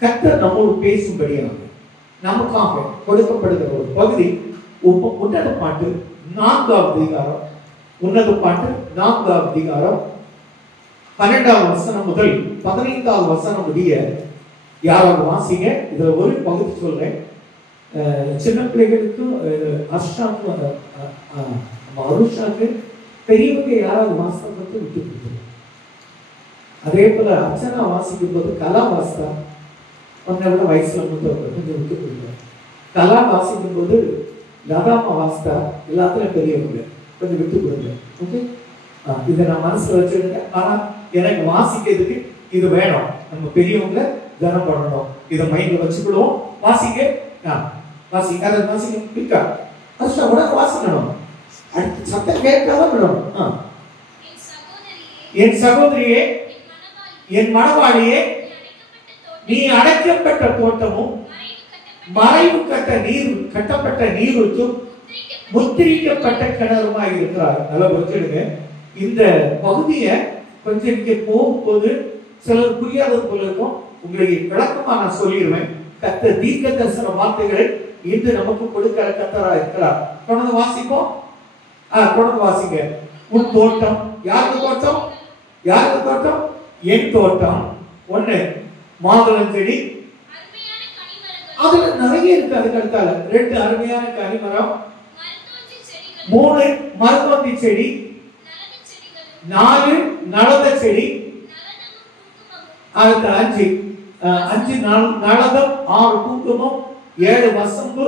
கர்த்தர் நம்மோடு பேசும்படியாக நமக்காக கொடுக்கப்படுகிற ஒரு பகுதி உன்னத பாட்டு 4ஆம் அதிகாரம். உன்னத பாட்டு 4ஆம் அதிகாரம் 12ஆம் வசனம் முதல் 15ஆம் வசனம் முடிய யாராவது வாசிங்க. இதுல ஒரு பகுதி சொல்றேன். சின்ன பிள்ளைகளுக்கும் அர்ஷாக்கு அருஷாக்கு பெரியவங்க யாராவது வாசகத்தை விட்டு கொடுத்துருவோம். அதே போல அர்ச்சனா வாசிக்கும் போது கலா வாசித்தா ஒன்றை விட வயசுல மூத்தவங்க கொஞ்சம் விட்டு கொடுங்க. கலா வாசிக்கும் போது லதாமா வாசித்தா எல்லாத்துலயும் பெரியவங்க கொஞ்சம் விட்டு கொடுங்க. ஓகே, இதை நான் மனசுல வச்சிருக்கேன். ஆனா எனக்கு வாசிக்கிறதுக்கு இது வேணும். நம்ம பெரியவங்க கனம் பண்ணணும். இதை மைண்ட்ல வச்சுக்கிடுவோம். வாசிங்க, வாசிங்க, அதை வாசிக்க இருக்கா அர்ஷா உடனே வாசிக்கணும். அடுத்து சத்தம் கேட்காதான் விடணும். என் சகோதரியே, என் மணவாளியே, நீ அடைக்கப்பட்ட தோட்டமும் மறைவு கட்டப்பட்ட நீரூற்றும் முத்திரிக்கப்பட்ட கிணறுமாய் இருக்கிறார். நல்லா புரிஞ்சுடுங்க. இந்த பகுதியை கொஞ்சம் இங்கே போகும்போது சிலர் புரியாதது போல இருக்கும். உங்களுக்கு விளக்கமா நான் சொல்லிடுவேன். கர்த்தர் தீர்க்க தரிசன வார்த்தைகளை இன்று நமக்கு கொடுக்கிற கர்த்தரா இருக்கிறார். தொடர்ந்து வாசிப்போம். தொடர்ந்து வாசிங்க. உன் தோட்டம், யாருக்கு தோட்டம்? யாருக்கு தோட்டம்? என் தோட்டம். ஒண்ணு மாதுளஞ்செடி, அதுல நிறைய இருக்கு. அதுக்கு அடுத்தால 2 அருமையான கனிமரம், 3 மருத்துவத்தி செடி, 4 நலத செடி, அடுத்து 5 நலதம், 6 குங்குமம், 7 வசம்பு,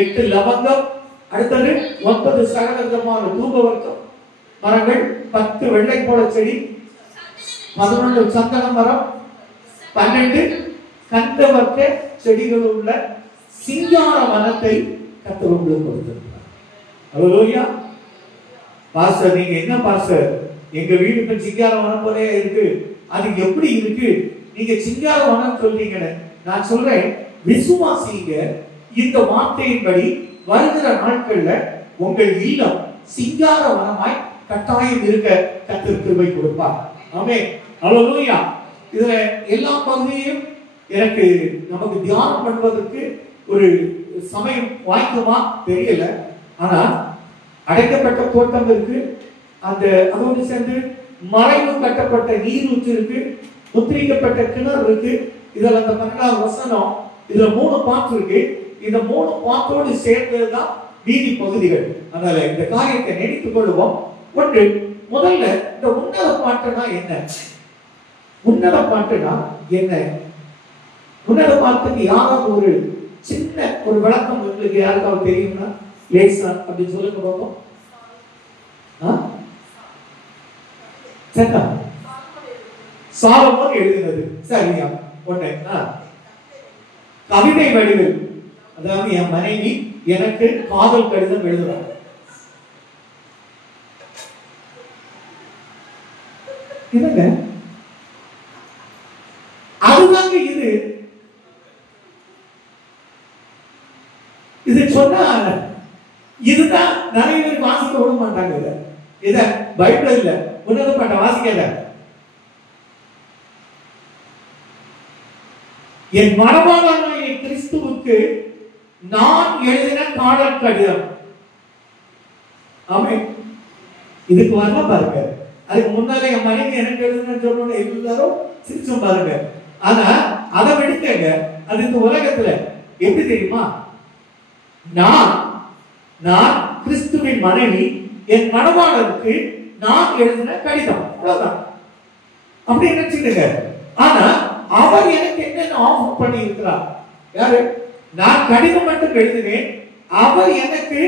8 லவங்கம், அடுத்தது 9 சகலவிதமான தூபவர்க்கம் மரங்கள், 10 வெள்ளை போல செடி, 11 சந்தன மரம், 12 கந்தவர்க்க செடிகள் உள்ள சிங்கார வனத்தை கர்த்தர் உங்களுக்கு கொடுத்திருக்கிறார். அல்லேலூயா. பாஸ்டர், நீங்க என்ன பாஸ்டர், எங்க வீடு இப்ப சிங்கார வனம் போலே இருக்கு, அது எப்படி இருக்கு, நீங்க சிங்கார வனம் சொல்றீங்கன்னு நான் சொல்றேன். விசுவாசிங்க. இந்த வார்த்தையின்படி வருகிற நாட்கள்ல உங்கள் இல்லம் சிங்கார வனமாய் கட்டாயம் இருக்க கர்த்தர் கிருபை கொடுப்பார். ஆமென். அல்லேலூயா. இதுல எல்லா பகுதியும் எனக்கு நமக்கு தியானம் பண்ணுவதற்கு ஒரு சமயம் வாய்க்குமா தெரியல. ஆனா அடைக்கப்பட்ட தோட்டம் இருக்கு, அந்த அதோடு சேர்ந்து மறைவு கட்டப்பட்ட நீரூற்று இருக்கு, முத்திரிக்கப்பட்ட கிணறு இருக்கு. இதுல அந்த 12ஆம் வசனம், இதுல 3 பாட்டு இருக்கு. இந்த 3 பாட்டோடு சேர்ந்ததுதான் மீதி பகுதிகள். அதனால இந்த காரியத்தை நினைத்துக் கொள்வோம். ஒன்று, முதல்ல இந்த உன்னத பாட்டுனா என்ன? உன்னத பாட்டுனா என்ன? உன்னத பாட்டுக்கு யாராவது ஒரு சின்ன ஒரு விளக்கம் உங்களுக்கு யாருக்காவது தெரியும்னா லேசா அப்படின்னு சொல்லுங்க பார்ப்போம். சாலமோன் எழுதினது. சரியா? ஒண்ணு. கவிதை வடிவில், அதாவது என் மனைவி எனக்கு காதல் கடிதம் எழுதுறாங்க. என்னங்க அதுதாங்க இது. இது சொன்னா இதுதான் நிறைய பேர் வாசிக்க விட மாட்டாங்க. இத பைபிள் இல்ல, உன்னத பாட்டை வாசிக்கல. என் மணவாளனாகிய கிறிஸ்துவுக்கு நான் எழுதின காதல் கடிதம். ஆமென். இதுக்கு வரல பாருங்க. அதுக்கு முன்னாலே என் மனைவி எனக்கு எழுதுன்னு சொன்ன எல்லாரும் சிரிச்சும் பாருங்க. ஆனா அதை விடுங்க. அது இந்த உலகத்துல எப்படி தெரியுமா? நான் கிறிஸ்துவின் மனைவி, என் மணவாளனுக்கு நான் எழுதின கடிதம். அவ்வளவுதான். அப்படி நினைச்சுடுங்க. ஆனா அவர் எனக்கு என்னென்ன ஆஃபர் பண்ணி இருக்கிறார்? யாரு? நான் கடிதம் மட்டும் எழுதினேன், அவர் எனக்கு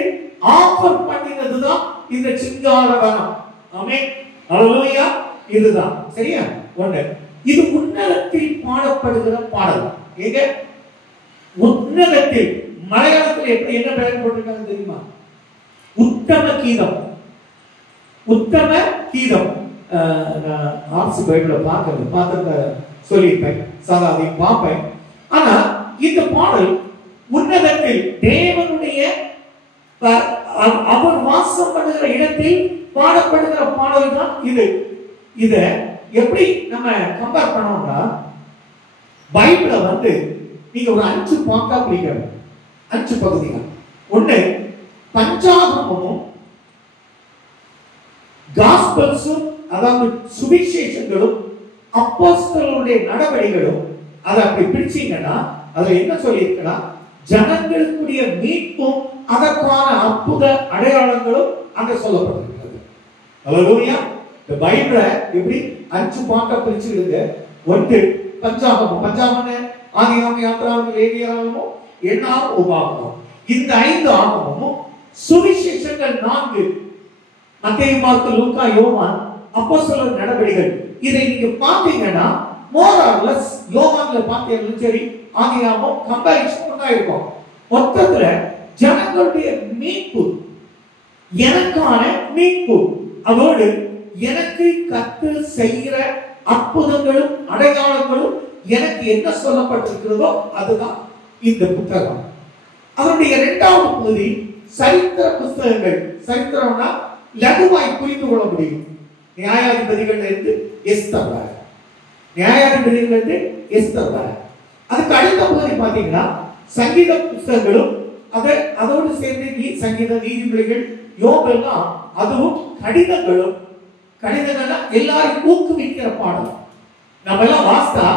ஆஃபர் பண்ணினதுதான் இந்த சிங்கார வனம். ஆமென். அல்லேலூயா. இதுதான். சரியா? ஒண்ணு. இது உன்னதத்தில் பாடப்படுகிற பாடல். ஏங்க உன்னதத்தில் மலையாளத்தில் எப்படி என்ன பெயர் போட்டிருக்காங்க தெரியுமா? உத்தம கீதம். உத்தம கீதம். ஆர்சி பைபிள பார்க்க சொல்லியிருப்பேன், சாதாரண பார்ப்பேன். ஆனா இந்த பாடல் உன்னதத்தில் தேவனுடைய அவர் வாசம் பண்ணுகிற இடத்தில் பாடப்படுகிற பாடல் தான் இது. இத எப்படி நம்ம கம்பேர் பண்ணோம்னா, பைபிளை வந்து நீங்க ஒரு 5 பார்ட்டா பிரிக்கணும். 5 பகுதிகள். ஒண்ணு பஞ்சாகமமும் காஸ்பல்ஸும், அதாவது சுவிசேஷங்களும் அப்போஸ்தலருடைய நடவடிக்கைகளும். அதை அப்படி பிரிச்சீங்கன்னா அதுல என்ன சொல்லியிருக்குன்னா, ஜனங்களுக்குரிய மீட்பும் அதற்கான அற்புத அடையாளங்களும் அங்க சொல்லப்பட்டிருக்கிறது. ஹல்லேலூயா. இந்த பைபிளை எப்படி 5 பார்ட்டா பிரிச்சுடுங்க. ஒன்று பஞ்சாகமம். பஞ்சாகமம் ஆதியாகமம், யாத்திராகமம், லேவியராகமம், எண்ணாகமம், உபாகமம். இந்த 5 ஆகமமும் சுவிசேஷங்கள் 4 மத்தேயு, மார்க்கு, லூக்கா, யோவான், அப்போஸ்தலர் நடவடிக்கைகள். இதை நீங்க பாத்தீங்கன்னா more or less யோவான்ல பாத்தீங்கன்னா சரி, ஆதியாகமம் கம்பேரிசன் ஒண்ணா இருக்கும். மொத்தத்துல ஜனங்களுடைய மீட்பு, எனக்கான மீட்பு, அதோடு எனக்கு கர்த்தர் செய்கிற அற்புதங்களும் அடையாளங்களும் எனக்கு என்ன சொல்லப்பட்டிருக்கிறதோ அதுதான் இந்த புத்தகம். அதனுடைய 2வது பகுதி சரித்திர புத்தகங்கள். சரித்திரம்னா லகுவாய் புரிந்து கொள்ள முடியும். நியாயாதிபதிகள் இருந்து எஸ்தர் வரை, நியாயாதிபதிகள் இருந்து எஸ்தர் வரை. அதுக்கு அடுத்த பகுதி பாத்தீங்கன்னா சங்கீத புத்தகங்களும், அதோடு சேர்ந்து சங்கீத, நீதிமொழிகள், யோபெல்லாம், அதுவும் கடிதங்களும். கடிதங்கள்னா எல்லாரும் ஊக்குவிக்கிற பாடம். நம்ம எல்லாம் வாசித்தா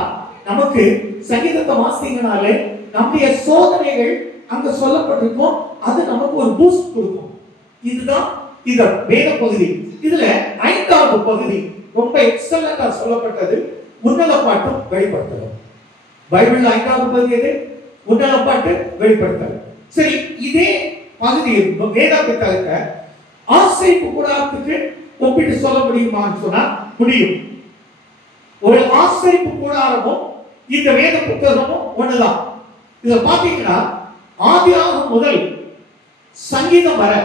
நமக்கு சங்கீதத்தை வாசித்தீங்கனாலே நம்முடைய சோதனைகள் அங்க சொல்லப்பட்டிருக்கும், அது நமக்கு ஒரு பூஸ்ட் கொடுக்கும். இதுதான் இந்த வேத பகுதி. இதுல 5வது பகுதி ரொம்ப எக்ஸலண்டா சொல்லப்பட்டது, உன்னதப்பாட்டும் வெளிப்படுத்தலும். பைபிள்ல 5வது பகுதி எது? உன்னதப்பாட்டு வெளிப்படுத்தல். சரி, இதே பகுதி வேத புத்தகத்தை ஆசரிப்பு கூடாரத்துக்கு ஒப்பிட்டு சொல்ல முடியுமான்னு சொன்னா முடியும். ஒரு ஆசரிப்பு கூடாரமும் இந்த வேத புத்தகமும் ஒண்ணுதான். இத பாத்தீங்கன்னா ஆதியாகமம் முதல் சங்கீதம் வரை,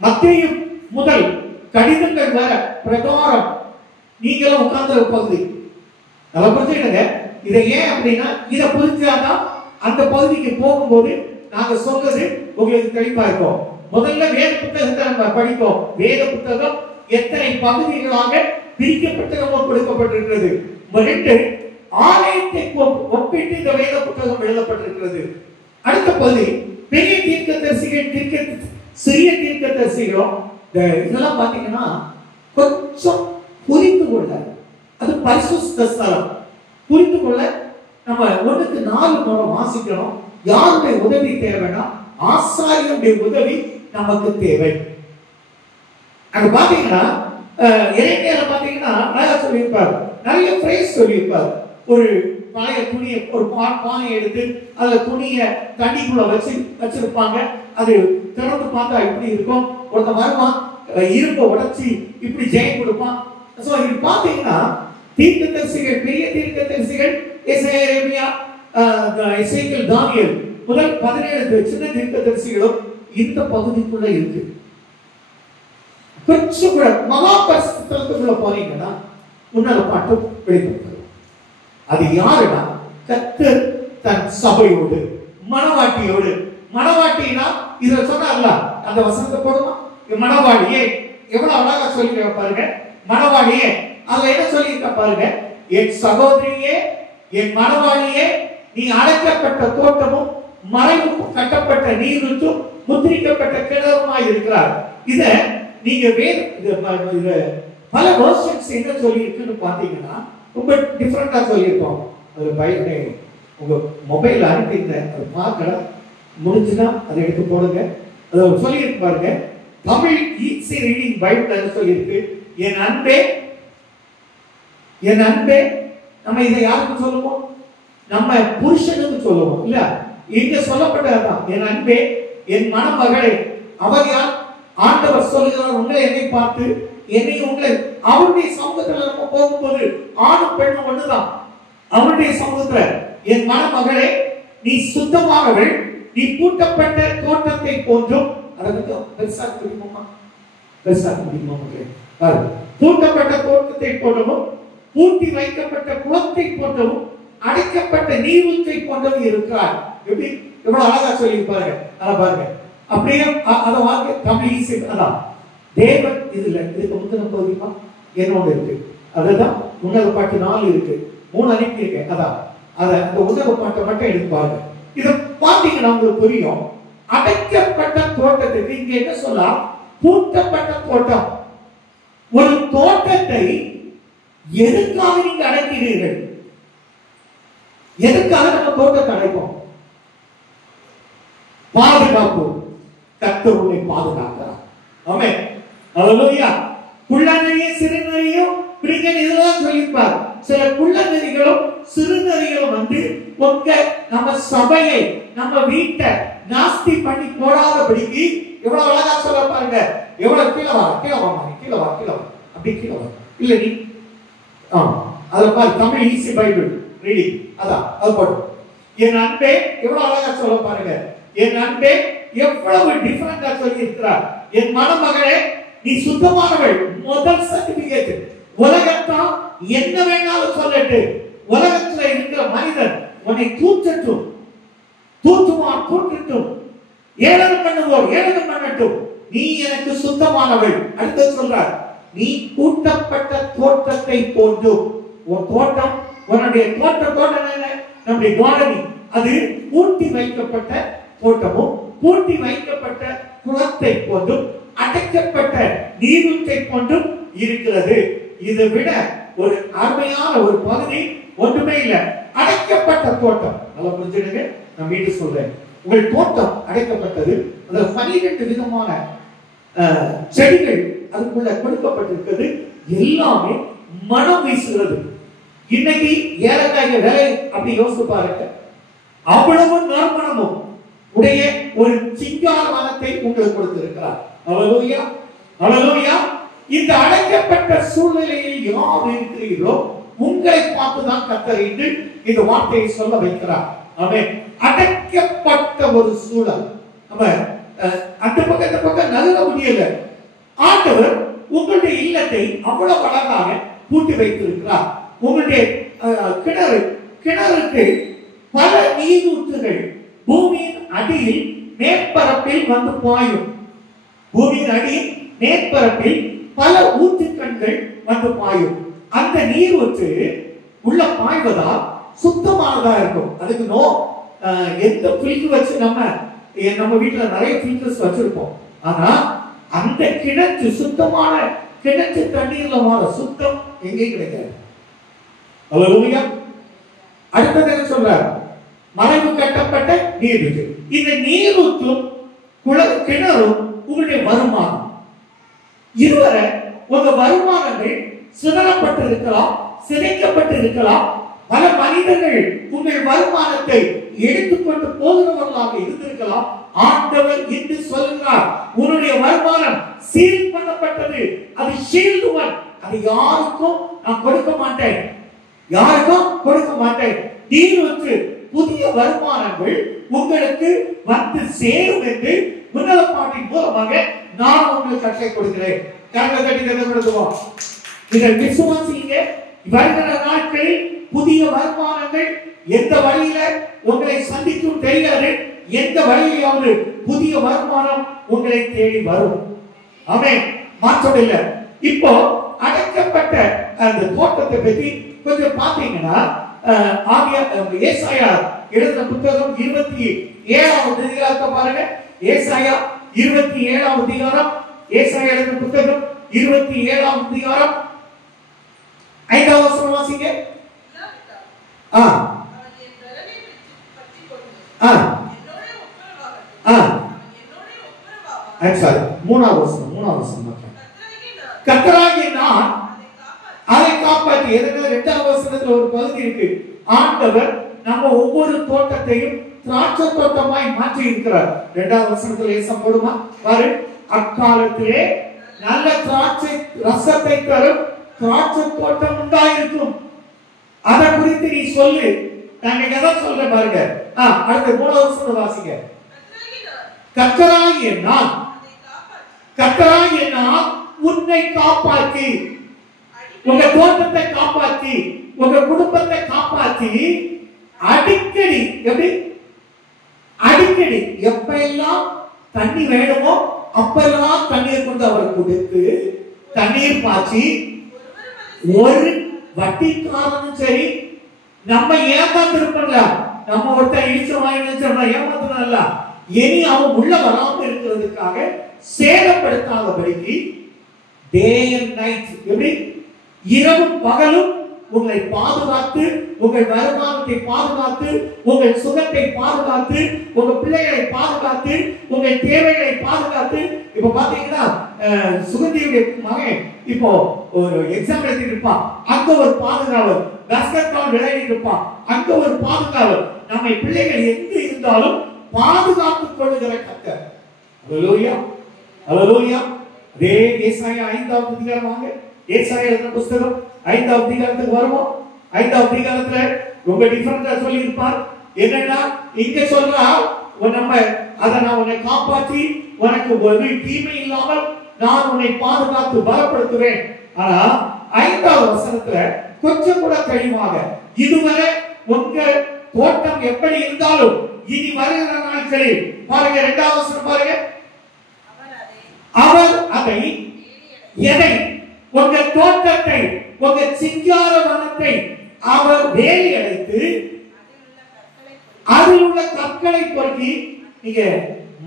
மத்தேயு முதல் கடிதங்கள் வரை பிரகாரம் நீங்களும் உட்கார்ந்த பகுதி. நல்லா புரிஞ்சுக்கங்க. இதை ஏன் அப்படின்னா, இதை புரிஞ்சாதான் அந்த பகுதிக்கு போகும்போது நாங்க சொல்றது உங்களுக்கு தெளிவா இருக்கும். முதல்ல வேத புத்தகத்தை நம்ம படிப்போம். வேத புத்தகம் எத்தனை பகுதிகளாக பிரிக்கப்பட்டு நம்ம கொடுக்கப்பட்டிருக்கிறது. 2 ஆலயத்தை ஒப்பிட்டு இந்த வேத புத்தகம் எழுதப்பட்டிருக்கிறது. அடுத்த பகுதி பெரிய தீர்க்கதரிசிகள், சிறிய தீர்க்கதரிசிகளும். இதெல்லாம் பாத்தீங்கன்னா கொஞ்சம் புரிந்து கொள்ள, அது பரிசுத்த ஸ்தலம். புரிந்து கொள்ள நம்ம 1க்கு 4 முறை வாசிக்கணும். யாருடைய உதவி தேவைன்னா ஆசாரியனுடைய உதவி நமக்கு தேவை. அங்க பாத்தீங்கன்னா எரேமியால பாத்தீங்கன்னா நல்லா சொல்லியிருப்பார், நிறைய ஃப்ரேஸ் சொல்லியிருப்பார். ஒரு பழைய துணியை, ஒரு பானை எடுத்து அதுல துணியை தண்ணிக்குள்ள வச்சிருப்பாங்க. அது திறந்து பார்த்தா இப்படி இருக்கும். ஒருத்தன் வருவான், இரும்பை உடைச்சி இப்படி ஜெயம் கொடுப்பான். சோ இது பாத்தீங்கன்னா தீர்க்கதரிசிகள், பெரிய தீர்க்கதரிசிகள் எசேக்கியா, எரேமியா, எசேக்கியேல், தானியேல் முதல் 17 சின்ன தீர்க்கதரிசிகளும் இந்த பகுதிக்குள்ள இருக்கு. கொஞ்சம் கூட மகா பரிசுத்தத்துக்குள்ள போனீங்கன்னா உன்னால பாட்டு வெளிப்படுத்தலாம். அது யாருன்னா கர்த்தர் தன் சபையோடு, மணவாட்டியோடு. மணவாட்டினா இத சொன்னார்ல, அந்த வசனத்தை போடுமா, மணவாடியே எவ்வளவு அழகா சொல்லிருக்க பாருங்க. மணவாடியே அதுல என்ன சொல்லிருக்க பாருங்க, என் சகோதரியே, என் மணவாளியே, நீ அடைக்கப்பட்ட தோட்டமும் மறைவு கட்டப்பட்ட நீரூற்றும் முத்திரிக்கப்பட்ட கிணறுமாய் இருக்கிறார். இத நீங்க பல வெர்ஷன்ஸ் என்ன சொல்லி இருக்குன்னு பாத்தீங்கன்னா ரொம்ப டிஃபரெண்டா சொல்லியிருக்கோம். அது பைபிள் உங்க மொபைல்ல அனுப்பியிருந்தேன், அது பார்க்கலாம். முடிஞ்சுன்னா அதை எடுத்து போடுங்க. அதை சொல்லியிருக்கு பாருங்க. தமிழ் ஈஸி ரீடிங் பைபிள் என்ன சொல்லியிருக்கு, என் அன்பே, என் அன்பே. நம்ம இதை யாருக்கு சொல்லுவோம்? நம்ம புருஷனுக்கு சொல்லுவோம் இல்ல. இங்க சொல்லப்பட்டதுதான், என் அன்பே, என் மணமகளே. அவர் யார்? ஆண்டவர் சொல்லுகிறார், உங்களை என்னை பார்த்து, என்னை உங்களை. அவருடைய சமூகத்துல நம்ம போகும்போது ஆணும் பெண்ணும் ஒண்ணுதான். அவருடைய சமூகத்துல என் மணமகளே, நீ சுத்தமானவள், நீ பூட்டப்பட்ட தோட்டத்தை போன்றும். அதை பெருசாக்க முடியுமா? பெருசாக்க முடியுமா? பூட்டப்பட்ட தோட்டத்தை போன்றவும், பூட்டி வைக்கப்பட்ட குளத்தை போன்றவும், அடைக்கப்பட்ட நீரூற்றை போன்றவும் இருக்கிறார். எப்படி எவ்வளவு அழகா சொல்லி பாருங்க. அத பாருங்க. அப்படியே அதை வாங்க. தமிழ் ஈஸி அதான். தேவன் இதுல இதுக்கு முந்தின பகுதிமா என்னோட இருக்கு. அதுதான் உன்னத பாட்டு 4 இருக்கு. 3 அனுப்பியிருக்கேன். அதான் அந்த உணவு பாட்டை மட்டும் எடுத்து பாருங்க. இதை பார்த்தீங்கன்னா உங்களுக்கு புரியும். அடைக்கப்பட்ட தோட்டத்துக்கு இங்க என்ன சொல்லலாம்? பூட்டப்பட்ட தோட்டம். ஒரு தோட்டத்தை எதுக்காக நீங்க அடைக்கிறீர்கள்? எதுக்காக நம்ம தோட்டத்தை அடைப்போம்? பாதுகாப்பு. கர்த்தர் உன்னை பாதுகாக்கிறார். ஆமென். ஹல்லேலூயா. குள்ளநரியும் சிறுநரியும் பிடிக்கணும் இதெல்லாம் சொல்லியிருப்பார். சில குள்ளநரிகளும் சிறுநரிகளும் வந்து உங்க நம்ம சபையை நம்ம வீட்டை நாஸ்தி பண்ணி போடாதபடிக்கு எவ்வளவு அழகா சொல்ல பாருங்க. எவ்வளவு கீழே வா அப்படி கீழே வா இல்ல நீ அதுல பாரு தமிழ் ஈஸி பைபிள் ரீடிங் அதான் அது போட்டு என் அன்பே எவ்வளவு அழகா சொல்ல பாருங்க. என் அன்பே எவ்வளவு டிஃபரெண்டா சொல்லி இருக்கிறார். என் மணமகளே நீ சுத்தமானவள். முதல் சர்டிபிகேட். உலகத்தான் என்ன வேணாலும் சொல்லட்டு. உலகத்துல இருக்கிற மனிதன் உன்னை தூற்றட்டும், தூற்றட்டும், ஏளனம் பண்ணட்டும், நீ எனக்கு சுத்தமானவள். அடுத்து சொல்றார், நீ கூட்டப்பட்ட தோட்டத்தை போன்று. உன் தோட்டம், உன்னுடைய தோட்டம் என்ன? நம்முடைய கார்டனிங். அது பூட்டி வைக்கப்பட்ட தோட்டமும் பூட்டி வைக்கப்பட்ட குளத்தை போன்றும் அடைக்கப்பட்ட நீரூற்றை போன்றும் இருக்கிறது. இதை விட ஒரு அருமையான ஒரு பகுதி ஒன்றுமே இல்லை. அடைக்கப்பட்ட தோட்டம். நல்லா புரிஞ்சுடுங்க. நான் மீண்டும் சொல்றேன். உங்கள் தோட்டம் அடைக்கப்பட்டது. அதுல 12 விதமான செடிகள் அதுக்குள்ள கொடுக்கப்பட்டிருக்கிறது. எல்லாமே மனம் வீசுகிறது. இன்னைக்கு ஏலக்காய் விலை அப்படி யோசிச்சு பாருங்க. அவ்வளவு நறுமணமும் உடைய ஒரு சிங்கார வனத்தை உங்களுக்கு கொடுத்திருக்கிறார். ஹல்லேலூயா, ஹல்லேலூயா. இந்த அடைக்கப்பட்ட சூழ்நிலையில் யார் இருக்கிறீர்களோ உங்களை பார்த்துதான் கர்த்தர் இந்த வார்த்தையை சொல்ல வைக்கிறார். ஆமென். அடைக்கப்பட்ட ஒரு சூழல். நம்ம அந்த பக்கம் நகர முடியல. ஆண்டவர் உங்களுடைய இல்லத்தை அவ்வளவு அழகாக பூட்டி வைத்திருக்கிறார். உங்களுடைய கிணறுக்கு பல நீரூற்றுகள் பூமியின் அடியில் மேற்பரப்பில் வந்து பாயும். பூமியின் அடியில் மேற்பரப்பில் பல ஊற்றுக்கண்கள் வந்து பாயும். அந்த நீரூற்று உள்ள பாய்வதால் சுத்தமானதா இருக்கும். அதுக்கு எந்த ஃபில்டர் வச்சு நம்ம வீட்டுல நிறைய ஃபில்டர்ஸ் வச்சிருப்போம். ஆனா அந்த கிணற்று சுத்தமான கிணற்று தண்ணீர்ல வர சுத்தம் எங்கேயும் கிடைக்காது. ஹல்லேலூயா. அடுத்தது என்ன சொல்றார்? மறைவு கட்டப்பட்ட நீரூற்று. இந்த நீரூற்றும் கிணறும் உங்களுடைய வருமானம். இதுவரை உங்க வருமானங்கள் சிதறப்பட்டு இருக்கலாம், சிதைக்கப்பட்டு இருக்கலாம். பல மனிதர்கள் உங்கள் வருமானத்தை எடுத்துக்கொண்டு போகிறவர்களாக இருந்திருக்கலாம். ஆண்டவர் என்று சொல்கிறார், உன்னுடைய வருமானம் சீல் பண்ணப்பட்டது. அது ஷீல்டு ஒன். அது யாருக்கும் நான் கொடுக்க மாட்டேன், யாருக்கும் கொடுக்க மாட்டேன். நீரூற்று புதிய வருமானங்கள் உங்களுக்கு வந்து சேரும் என்று முன்னலப்பாட்டின் மூலமாக நான் உங்களுக்கு கட்டளை கொடுக்கிறேன். கரங்களை தட்டி கட்டப்படுத்துவோம். இதை விசுவாசிங்க. வருகிற நாட்களில் புதிய வருமானங்கள் எந்த வழியில உங்களை சந்திக்கும் தெரியாது. எந்த வழியிலாவது புதிய வருமானம் உங்களை தேடி வரும். ஆமென். மாற்றம் இல்லை. இப்போ அடைக்கப்பட்ட அந்த தோட்டத்தை பற்றி கொஞ்சம் பார்த்தீங்கன்னா ஏசாயா எழுதின புத்தகம் 27ஆம் அதிகாரத்தை பாருங்க. ஏசாயா 27ஆம் அதிகாரம். ஏசாயா எழுதின புத்தகம் 27ஆம் அதிகாரம் 5ஆம் வசனம் வாசிங்க. மூணாவது வசனம். கர்த்தராகிய நான் அதை காப்பாற்றி. எதனால 2ஆம் வசனத்துல ஒரு பகுதி இருக்கு. ஆண்டவர் நம்ம ஒவ்வொரு தோட்டத்தையும் திராட்சை தோட்டமாய் மாற்றி இருக்கிறார். 2ஆம் வசனத்துல ஏசம் போடுமா பாரு. அக்காலத்திலே நல்ல திராட்சை ரசத்தை தரும் திராட்சை தோட்டம் உண்டாயிருக்கும். அதை குறித்து நீ சொல்லு. நாங்க எதை சொல்ற பாருங்க. அடுத்த 3ஆம் வசனம் வாசிங்க. கர்த்தராகிய நான் உன்னை காப்பாற்றி, உங்க தோட்டத்தை காப்பாற்றி, உங்க குடும்பத்தை காப்பாற்றி, அடிக்கடி எப்ப எல்லாம் தண்ணி வேணுமோ அப்பெல்லாம் தண்ணீர் கொண்டு அவர் கொடுத்து தண்ணீர் பாய்ச்சி, ஒரு வட்டிக்காரனும் சரி நம்ம ஏமாத்திருப்போம்ல, நம்ம ஒருத்தர் இடிச்ச வாங்கி நினைச்சோம்னா ஏமாத்தினா இனி அவன் உள்ள வராம இருக்கிறதுக்காக சேதப்படுத்தாதபடிக்கு டே அண்ட் நைட், எப்படி இரவும் பகலும் உங்களை பாதுகாத்து, உங்கள் வருமானத்தை பாதுகாத்து, உங்கள் சுகத்தை பாதுகாத்து, உங்க பிள்ளைகளை பாதுகாத்து, உங்கள் தேவைகளை பாதுகாத்து. இப்ப பாத்தீங்கன்னா சுகந்தியுடைய மகன் இப்போ ஒரு எக்ஸாம் எழுதிட்டு இருப்பான், அங்க ஒரு பாதுகாவல். பாஸ்கெட் பால் விளையாடிட்டு இருப்பான், அங்க ஒரு பாதுகாவல். நம்ம பிள்ளைகள் எங்க இருந்தாலும் பாதுகாத்துக் கொள்ளுகிற கர்த்தர். ஹல்லேலூயா, ஹல்லேலூயா. அதே ஏசாயா 5ஆம் அதிகாரம் வாங்க. ஏசாயா எழுதின புத்தகம் 5ஆம் அதிகாரத்துக்கு வருவோம். 5ஆம் அதிகாரத்துல ரொம்ப டிஃபரண்டா சொல்லி இருப்பார். என்னன்னா இங்க சொல்றா, நம்ம அத நான் உன்னை காப்பாற்றி உனக்கு ஒரு தீமை இல்லாமல் நான் உன்னை பாதுகாத்து பலப்படுத்துவேன். ஆனா 5ஆவது வசனத்துல கொஞ்சம் கூட தெளிவாக, இதுவரை உங்க தோட்டம் எப்படி இருந்தாலும் இனி வருகிற நாட்களில் பாருங்க, 2வது வசனம் பாருங்க, அவர் அதை எதை உங்க தோட்டத்தை, உங்க சிங்கார வனத்தை அவர் வேலி அடைத்து அதில் உள்ள கற்களை பொறுக்கி. நீங்க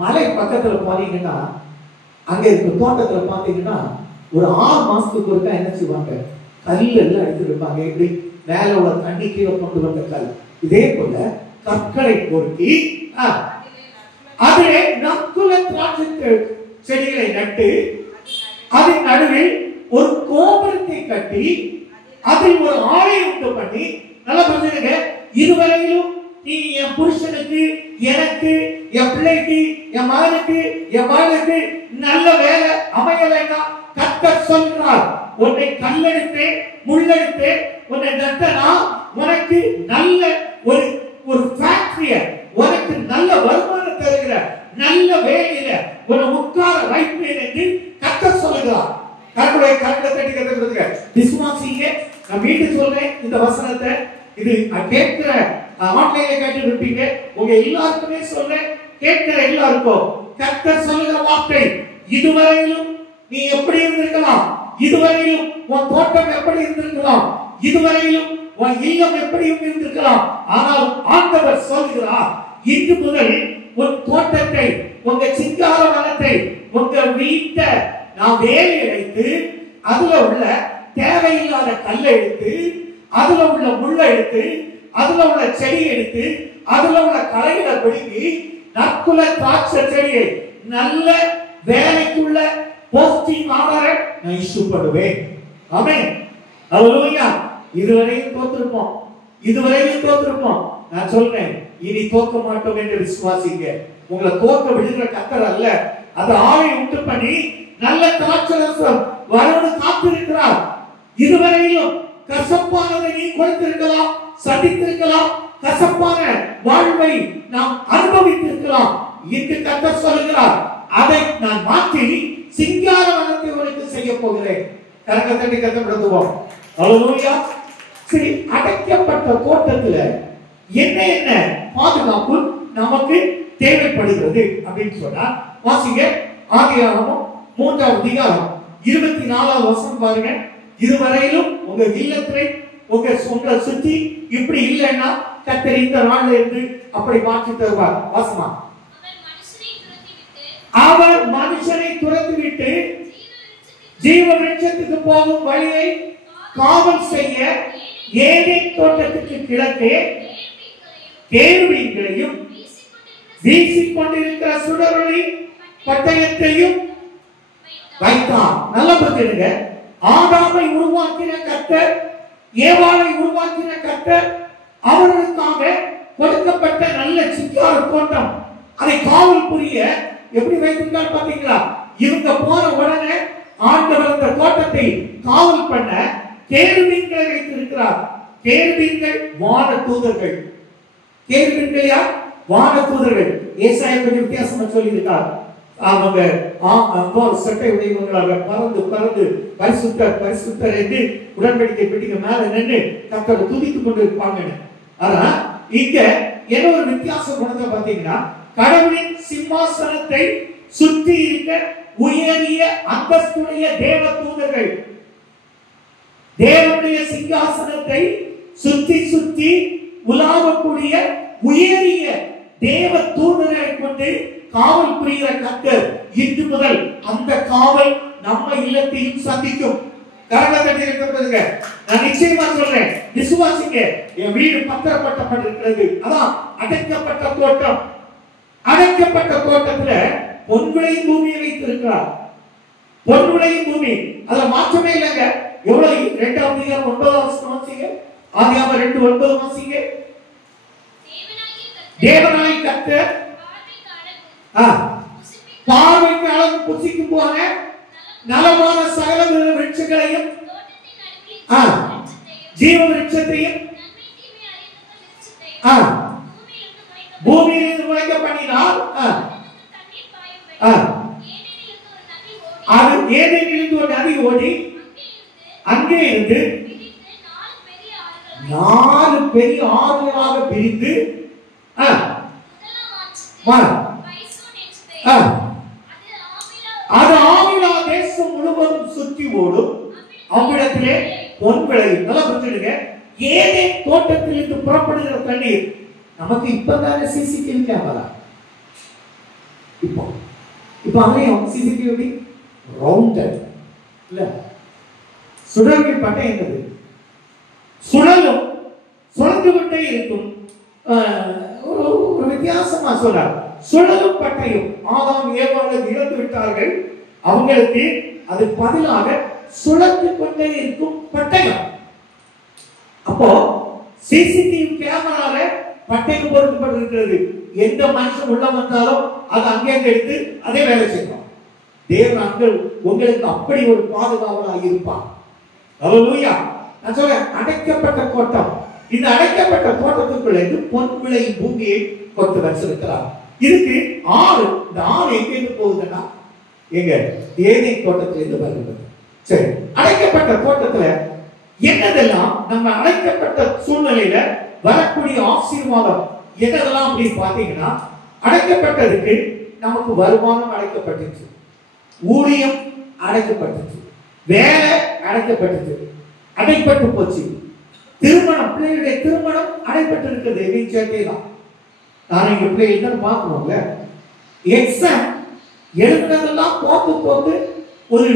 மலை பக்கத்துல போனீங்கன்னா அங்க இருக்க தோட்டத்துல பாத்தீங்கன்னா ஒரு 6 மாசத்துக்கு ஒருக்கா என்ன செய்வாங்க, கல் எல்லாம் எடுத்துட்டு இருப்பாங்க. எப்படி மேல உள்ள தண்ணி கீழே கொண்டு வந்த கல், இதே போல கற்களை பொறுக்கி அதிலே நற்குல திராட்சை செடிகளை நட்டு அதன் நடுவில் ஒரு கோபுரத்தை கட்டி அதில் ஒரு ஆலை உண்டு பண்ணி. நல்லா புரிஞ்சுங்க, இதுவரையிலும் நீ என் புருஷனுக்கு, எனக்கு, என் பிள்ளைக்கு, என் மகனுக்கு, என் மகனுக்கு நல்ல வேலை அமையலைன்னா கர்த்தர் சொல்கிறார், உன்னை கல்லெடுத்து முள்ளெடுத்து உன்னை நட்டனா உனக்கு நல்ல ஒரு ஃபேக்டரிய, உனக்கு நல்ல வருமானம் தருகிற நல்ல வேலையில உன்னை உட்கார வைப்பேன் என்று கர்த்தர் சொல்கிறார். கர்த்தருடைய கரங்களை தட்டி கர்த்தருக்கு விசுவாசிங்க. நான் மீண்டும் சொல்றேன் இந்த வசனத்தை, இது கேட்கிற ஆன்லைன்ல கேட்டு இருப்பீங்க, உங்க எல்லாருக்குமே சொல்றேன், கேட்கிற எல்லாருக்கும் கர்த்தர் சொல்லுகிற வார்த்தை, இதுவரையிலும் நீ எப்படி இருந்திருக்கலாம், இதுவரையிலும் உன் தோட்டம் எப்படி இருந்திருக்கலாம், இதுவரையிலும் உன் இல்லம் எப்படி இருந்திருக்கலாம், ஆனால் ஆண்டவர் சொல்கிறார், இன்று முதல் உன் தோட்டத்தை, உங்க சிங்கார வனத்தை, உங்க வீட்டை நான் வேலி அடைத்து அதுல உள்ள தேவையில்லாத கல்லை எடுத்து, அதுல உள்ள முள்ளை எடுத்து, அதுல உள்ள செடி எடுத்து, அதுல உள்ள களைகளை பிடுங்கி நற்குல திராட்சை செடியை நல்ல வேலைக்குள்ள போஸ்டிங் ஆர்டரை நான் இஷ்யூ பண்ணுவேன். ஆமென், ஹல்லேலூயா. இதுவரையும் தோத்திருப்போம், இதுவரையும் தோத்திருப்போம். நான் சொல்றேன், இனி தோக்க மாட்டோம் என்று விசுவாசிங்க. உங்களை தோக்க விடுகிற கர்த்தர் அல்ல, அது ஆளை உண்டு பண்ணி நல்ல திராட்சரசம் வரவனு காத்திருக்கிறார். இதுவரையிலும் கசப்பானதை நீ கொடுத்திருக்கலாம், சதித்திருக்கலாம், கசப்பான வாழ்வை நாம் அனுபவித்திருக்கலாம். இன்று கர்த்தர் சொல்கிறார், அதை நான் மாற்றி சிங்கார வனத்தை உனக்கு செய்ய போகிறேன். கரங்களை தட்டி கர்த்தப்படுத்துவோம். ஹல்லேலூயா. சரி, அடைக்கப்பட்ட தோட்டத்துல என்ன பாதுகாப்பு நமக்கு தேவைப்படுகிறது அப்படின்னு சொன்னா வாசிங்க. ஆதியாகமம் 3ஆம் அதிகாரம் 24ஆவது வசனம் பாருங்க. இதுவரையிலும் உங்க இல்லத்தை உங்களை சுத்தி இப்படி இல்லைன்னா கர்த்தர் இந்த நாள்ல இருந்து அப்படி மாற்றி தருவார். வாசமா, அவர் மனுஷனை துரத்திவிட்டு ஜீவ விருட்சத்துக்கு போகும் வழியை காவல் செய்ய ஏதேன் தோட்டத்துக்கு கிழக்கே கேருபீன்களையும் வீசிக்கொண்டிருக்கிற சுடரொளி பட்டயத்தையும் வைத்தார். நல்லா புரிஞ்சுடுங்க, ஆதாமை உருவாக்கின கர்த்தர், ஏவாளை உருவாக்கின கர்த்தர், அவர்களுக்காக கொடுக்கப்பட்ட நல்ல சிங்கார தோட்டம், அதை காவல் புரிய எப்படி வைத்திருக்கார் பாத்தீங்களா? இவங்க போன உடனே ஆண்டவர் அந்த தோட்டத்தை காவல் பண்ண கேருபீன்களை வைத்திருக்கிறார். கேருபீன்கள் வான தூதர்கள். கேருபீன்கள் யார்? வான தூதர்கள். ஏசாயா கொஞ்சம் வித்தியாசமா சொல்லி இருக்கார். அவங்க சட்டை உடையவங்களாக பறந்து பறந்து பரிசுத்தர் பரிசுத்தர் என்று உடன்படிக்கை பெட்டிக்கு மேல நின்று கர்த்தரை துதித்துக் கொண்டு இருப்பாங்க. ஆனா இங்க என்ன ஒரு வித்தியாசம் கொண்டு பாத்தீங்கன்னா, கடவுளின் சிம்மாசனத்தை சுற்றி இருக்க உயரிய அந்தஸ்துடைய தேவ தூதர்கள், தேவனுடைய சிங்காசனத்தை சுத்தி சுத்தி உலாவக்கூடிய உயரிய தேவ தூதரை கொண்டு காவல் புரிகிற கர்த்தர் இன்று முதல் அந்த காவல் நம்ம இல்லத்தையும் சந்திக்கும். கரகத்தை இருக்கிறதுங்க. நான் நிச்சயமா சொல்றேன், விசுவாசிங்க. என் வீடு பத்திரப்பட்டப்பட்டிருக்கிறது. அதான் அடைக்கப்பட்ட தோட்டம். அடைக்கப்பட்ட தோட்டத்துல பொன்விளையும் பூமியை வைத்திருக்கிறார். பொன்விளையும் பூமி, அதுல மாற்றமே இல்லைங்க. எவ்வளவு 2ஆம் அதிகாரம் 9ஆம் வசனம் வாசிங்க. ஆதியாகமம் 2:9 வாசிங்க. தேவனாய் கர்த்தர் பார்வைக்கு அழகு புசிக்கும் போன நலமான சகல விருட்சங்களையும் ஜீவ விருட்சத்தையும் பூமியிலிருந்து முளைக்க பண்ணினார். அது ஏதேனிலிருந்து ஒரு நதி ஓடி அங்கே இருந்து 4 பெரிய ஆறுகளாக பிரிந்து அது ஆவிலா தேசம் முழுவதும் சுற்றி ஓடும். அவ்விடத்திலே பொன் விளையும். நல்லா புரிஞ்சுடுங்க. ஏதேன் தோட்டத்திலிருந்து புறப்படுகிற தண்ணீர் நமக்கு இப்பதானே சிசிடிவி கேமரா. இப்போ அங்கேயும் சிசிடிவி ரவுண்டட் இல்ல, சுழல்கள் பட்டை என்பது சுழலும், சுழந்து கொண்டே இருக்கும். ஒரு வித்தியாசமா சொல்றார். சுழலும் பட்டையும் ஆதாம் ஏவாளை இழந்து விட்டார்கள். அவங்களுக்கு அது பதிலாக சுழந்து கொண்டே இருக்கும் பட்டயம். அப்போ சிசிடிவி கேமரால பட்டயம் பொருத்தப்பட்டிருக்கிறது. எந்த மனுஷன் உள்ள வந்தாலும் அது அங்கே எடுத்து அதே வேலை செய்யும். தேவன் அங்கள் உங்களுக்கு அப்படி ஒரு பாதுகாவலாக இருப்பான். ஹல்லேலூயா. நான் சொல்றேன், அடைக்கப்பட்ட தோட்டம். இந்த அடைக்கப்பட்ட தோட்டத்துக்குள்ள பொன் விளையும் பூமியை கொண்டு வச்சிருக்கிறார். இதுக்கு ஆறு. இந்த ஆறு எங்க இருந்து போகுதுன்னா எங்க ஏதேன் தோட்டத்திலிருந்து வருகிறது. சரி, அடைக்கப்பட்ட தோட்டத்துல என்னதெல்லாம் நம்ம அடைக்கப்பட்ட சூழ்நிலையில வரக்கூடிய ஆசீர்வாதம் என்னதெல்லாம் அப்படின்னு பாத்தீங்கன்னா, அடைக்கப்பட்டதுக்கு நமக்கு வருமானம் அடைக்கப்பட்டுச்சு, ஊழியம் அடைக்கப்பட்டுச்சு, வேலை அடைக்கப்பட்டுச்சு, அடைப்பட்டு போச்சு. திருமணம், பிள்ளைகளுடைய திருமணம் அடைப்பட்டு இருக்கிறது. எதையும் சேர்த்தேதான் நான் எங்க பிள்ளைகள் தான் பார்க்கணும்ல. எக்ஸாம் எழுதுனதெல்லாம் போட்டு ஒரு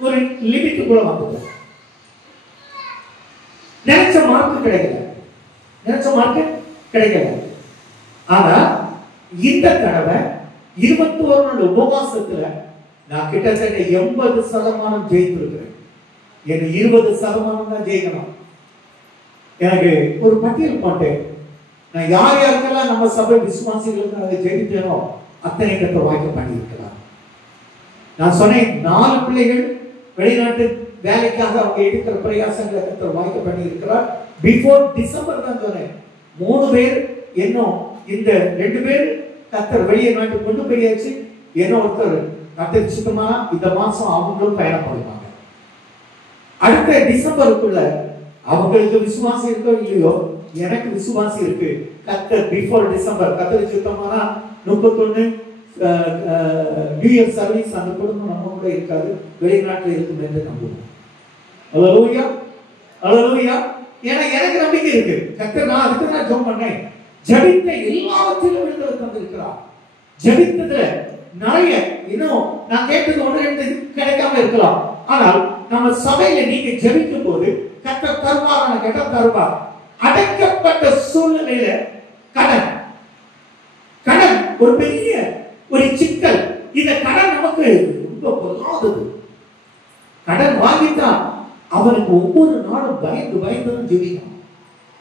ஒரு லிமிட்டுக்குள்ள வந்துட்டு நினைச்ச மார்க்கு கிடைக்கல. ஆனா இந்த தடவை 21 நாள் உபவாசத்துல நான் கிட்டத்தட்ட 80% ஜெயித்திருக்கிறேன். எனக்கு 20% தான் ஜெயிக்கணும். எனக்கு ஒரு பட்டியல் போட்டேன். நான் யார் யாருக்கெல்லாம் நம்ம சபை விசுவாசிகளுக்கு அதை ஜெயித்தேனோ அத்தனை கர்த்தர் வாய்க்க பண்ணியிருக்கிறார். நான் சொன்னேன், 4 பிள்ளைகள் வெளிநாட்டு வேலைக்காக அவங்க எடுக்கிற பிரயாசங்களை கர்த்தர் வாய்க்க பண்ணியிருக்கிறார். பிஃபோர் டிசம்பர் தான் சொன்னேன். 3 பேர் இன்னும், இந்த 2 பேர் கர்த்தர் வெளியே நாட்டு கொண்டு போயாச்சு. என்ன ஒருத்தர் கர்த்தர் சுத்தமா இந்த மாசம் அவங்களும் பயணம் பண்ணுவாங்க. அடுத்த டிசம்பருக்குள்ள அவங்களுக்கு விசுவாசம் இருக்கோ இல்லையோ, எனக்கு விசுவாசம் இருக்கு. கர்த்தர் பிஃபோர் டிசம்பர் கர்த்தர் சுத்தமானா 31 நியூ இயர் சர்வீஸ் அந்த குடும்பம் நம்ம கூட இருக்காது, வெளிநாட்டில் இருக்கும் என்று நம்புவோம். ஹல்லேலூயா, ஹல்லேலூயா. ஏன்னா எனக்கு நம்பிக்கை இருக்கு. கர்த்தர் நான் அதுக்கு தான் ஜெபம் பண்ணேன். ஜெபித்த எல்லாவற்றிலும் விடுதலை தந்திருக்கிறார். ஜெபித்ததுல நிறைய இன்னும் நான் கேட்டது 1-2 கிடைக்காம இருக்கலாம். ஆனால் நம்ம சபையில நீங்க ஜெபிக்கும் போது கர்த்தர் தருவாரான கேட்டா தருவார். அடைக்கப்பட்ட சூழ்நிலையில கடன் ஒரு பெரிய ஒரு சிக்கல். இந்த கடன் நமக்கு ரொம்ப பொல்லாதது. கடன் வாங்கிட்டா அவனுக்கு ஒவ்வொரு நாளும் பயந்து ஜெபிக்கணும்.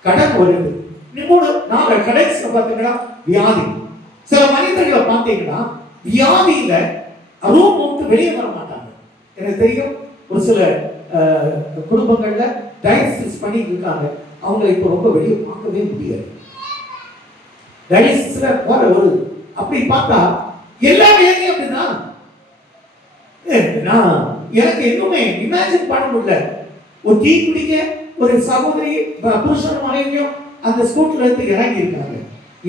கடன் வருது. 3-4 கடைசியில பாத்தீங்கன்னா வியாதி. சில மனிதர்களை பார்த்தீங்கன்னா வியாதியில ரூம் விட்டு வெளியே வர மாட்டாங்க. எனக்கு தெரியும் ஒரு சில குடும்பங்கள்ல டயாலிசிஸ் பண்ணிட்டு இருக்காங்க. அவங்க இப்ப ரொம்ப வெளியே பார்க்கவே முடியாது. டயாலிசிஸ்ல போற ஒரு அப்படி பார்த்தா எல்லா வேலையும் அப்படிதான். நான் எனக்கு இன்னுமே இமேஜின் பண்ண முடியல. ஒரு டீ குடிக்க ஒரு சகோதரி புருஷன் மனைவியும் அந்த ஸ்கூட்டர்ல இருந்து இறங்கி இருக்காங்க.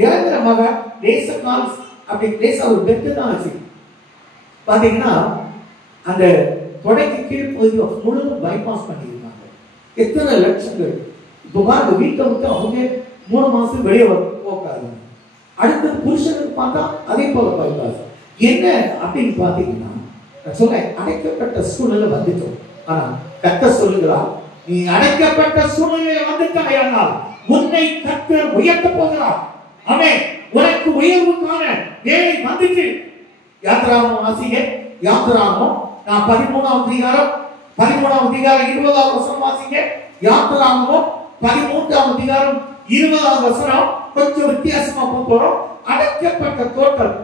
இறங்குற மகன் ரேச கால் அப்படி ரேச ஒரு பெட்டு தான் வச்சு பாத்தீங்கன்னா அந்த தொடைக்கு கீழ் பகுதியை முழுதும் பைபாஸ் பண்ணியிருக்காங்க. எத்தனை லட்சங்கள். இப்ப பாருங்க, வீட்டை விட்டு அவங்க 3 மாசம் வெளியே போகாது. அடுத்தது புருஷனுக்கு பார்த்தா அதே போல பைபாஸ். என்ன அப்படின்னு பாத்தீங்கன்னா, நான் சொல்றேன், அடைக்கப்பட்ட சூழ்நிலை வந்துட்டோம். ஆனா கர்த்தர் சொல்லுகிறார், நீ அடைக்கப்பட்ட சூழ்நிலை வந்துட்டாயானால் உன்னை கர்த்தர் உயர்த்த போகிறார். ஆமென். உனக்கு உயர்வுக்கான வேலை வந்துட்டு. யாத்திராகமம் வாசிங்க. யாத்திராகமம் 13ஆம் அதிகாரம் 20ஆம் வசனம் வாசிங்க. யாத்திராகமம் 13ஆம் அதிகாரம் 20ஆம் வசனம் கொஞ்சம் வித்தியாசமா போறோம். அடைக்கப்பட்ட தோட்டம்,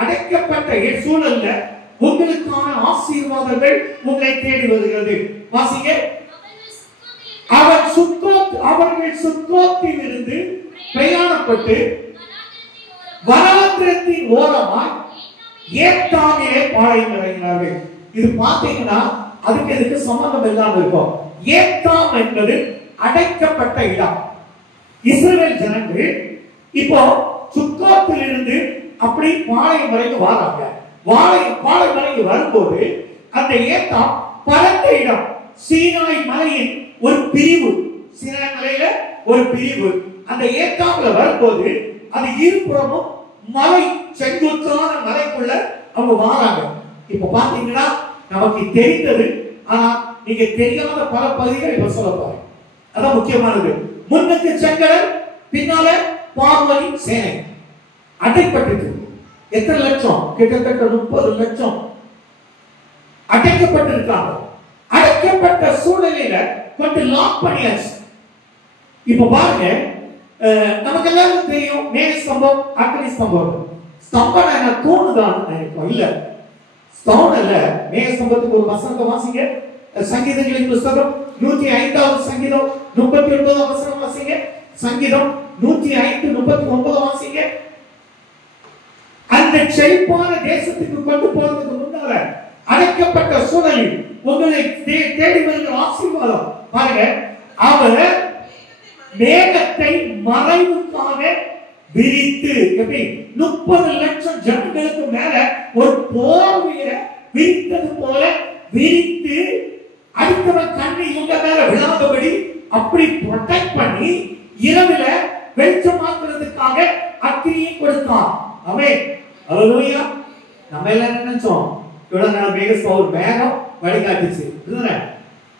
அடைக்கப்பட்ட சூழல்ல உங்களுக்கான ஆசீர்வாதங்கள் உங்களை தேடி வருகிறது. வாசிங்க. அவர்கள் சுக்கோத்தில் இருந்து பிரயாணப்பட்டு வனாந்திரத்தின் ஓரமாய் ஏத்தாமிலே பாளையம் இறங்கினார்கள். இது பாத்தீங்கன்னா அதுக்கு எதுக்கு சம்பந்தம் இல்லாம இருக்கும். ஏத்தாம் என்பது அடைக்கப்பட்ட இடம். இஸ்ரவேல் ஜனங்கள் இப்போ சுக்கோத்தில் இருந்து அப்படி பாளையம் வரைக்கும் வராங்க. பாளையம் வரைக்கும் வரும்போது அந்த ஏத்தாம் பரந்த இடம். சீனாய் மலையின் ஒரு பிரிவு. சீனாய் மலையில ஒரு பிரிவு. அந்த ஏத்தாம்ல வரும்போது அது இருபுறமும் மலை, செங்குத்தான மலைக்குள்ள அவங்க வராங்க. இப்ப பாத்தீங்கன்னா நமக்கு தெரிந்தது, ஆனா நீங்க தெரியாத பல பகுதிகள் இப்ப சொல்ல போறேன். அதான் முக்கியமானது. முன்னுக்கு செங்கடல், பின்னால பார்வதி சேனை அடைப்பட்டது. எத்தனை லட்சம்? கிட்டத்தட்ட 30 லட்சம் அடைக்கப்பட்டிருக்காங்க. அடைக்கப்பட்ட சூழ்நிலையில கொஞ்சம் லாக் பண்ணியாச்சு. இப்ப பாருங்க, நமக்கு எல்லாருக்கும் தெரியும் மேக ஸ்தம்பம், அக்னி ஸ்தம்பம். ஸ்தம்பம் என்ன தூணுதான் நினைப்போம். இல்ல, ஸ்தம்பம் இல்ல. மேக ஸ்தம்பத்துக்கு ஒரு வசனத்தை வாசிங்க. சங்கீதங்களின் புஸ்தகம் 105வது சங்கீதம் 39வது வசனம் வாசிங்க. சங்கீதம் 105:39 வாசிங்க. அந்த செழிப்பான தேசத்துக்கு கொண்டு போறதுக்கு முன்னால அடைக்கப்பட்ட சூழலில் உங்களை தேடி வருகிற ஆசீர்வாதம் பாருங்க. அவர் மேகத்தை மறைவுக்காக விரித்து, எப்படி 30 லட்சம் ஜனங்களுக்கு மேல ஒரு போர்வையை விரித்தது போல விரித்து, அடுத்தவன் கண்ணு இவங்க மேல விழாதபடி அப்படி ப்ரொடெக்ட் பண்ணி இரவுல வெளிச்சமாக்குறதுக்காக அக்கினியை கொடுத்தான். ஆமென். ஹல்லேலூயா. நம்ம எல்லாம் நினைச்சோம் இவ்வளவு நாள் மேகம் வழிகாட்டுச்சு.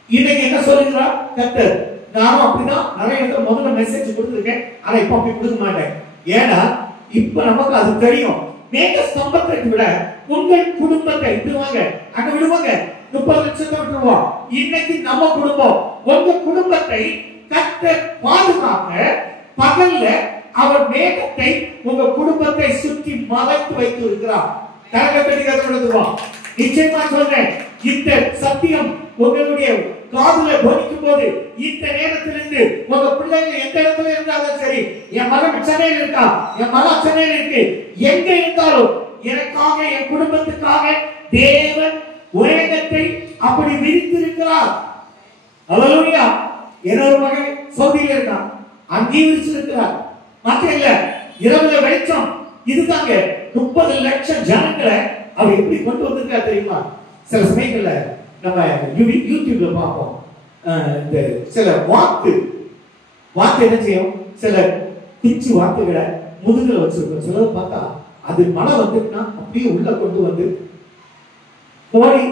இன்னைக்கு என்ன சொல்லுகிறார் கர்த்தர்? நானும் அப்படிதான் நிறைய இடத்துல முதல்ல மெசேஜ் கொடுத்துருக்கேன், ஆனா இப்ப அப்படி கொடுக்க மாட்டேன். ஏன்னா இப்ப நமக்கு அது தெரியும். மேக ஸ்தம்பத்தை விட உங்கள் குடும்பத்தை விடுவாங்க, அங்க விடுவாங்க. 30 லட்சத்தை விட்டுருவோம். இன்னைக்கு நம்ம குடும்பம், உங்க குடும்பத்தை கர்த்தர் பாதுகாக்க பகல்ல அவர் மேகத்தை உங்க குடும்பத்தை சுற்றி மறைத்து வைத்து இருக்கிறார். கரகத்தடிக்கிறோம். நிச்சயமா சொல்றேன், இந்த சத்தியம் உங்களுடைய காதுல போதிக்கும் போது இந்த நேரத்திலிருந்து உங்க பிள்ளைகள் எந்த இடத்துல இருந்தாலும் சரி, என் மகன் சென்னையில் இருக்கா, என் மகன் சென்னையில் இருக்கு, எங்க இருந்தாலும் எனக்காக என் குடும்பத்துக்காக தேவன் உலகத்தை அப்படி விரித்திருக்கிறார். ஹல்லேலூயா. என்னோட மகன் சவுதியில் இருக்கான், அங்கேயும் விரிச்சிருக்கிறார். மற்ற இல்ல, இரவுல வெளிச்சம். இதுதாங்க 30 லட்சம் ஜனங்களை அவர் எப்படி கொண்டு வந்திருக்கார் தெரியுமா? சில சமயங்கள்ல நம்ம யூடியூப்ல பார்ப்போம், இந்த சில வாக்கு என்ன செய்யும், சில பிச்சு வாக்குகளை முதுகுல வச்சிருக்கோம். சிலர் பார்த்தா அது மழை வந்துட்டுனா அப்படியே உள்ள கொண்டு வந்து கோழி,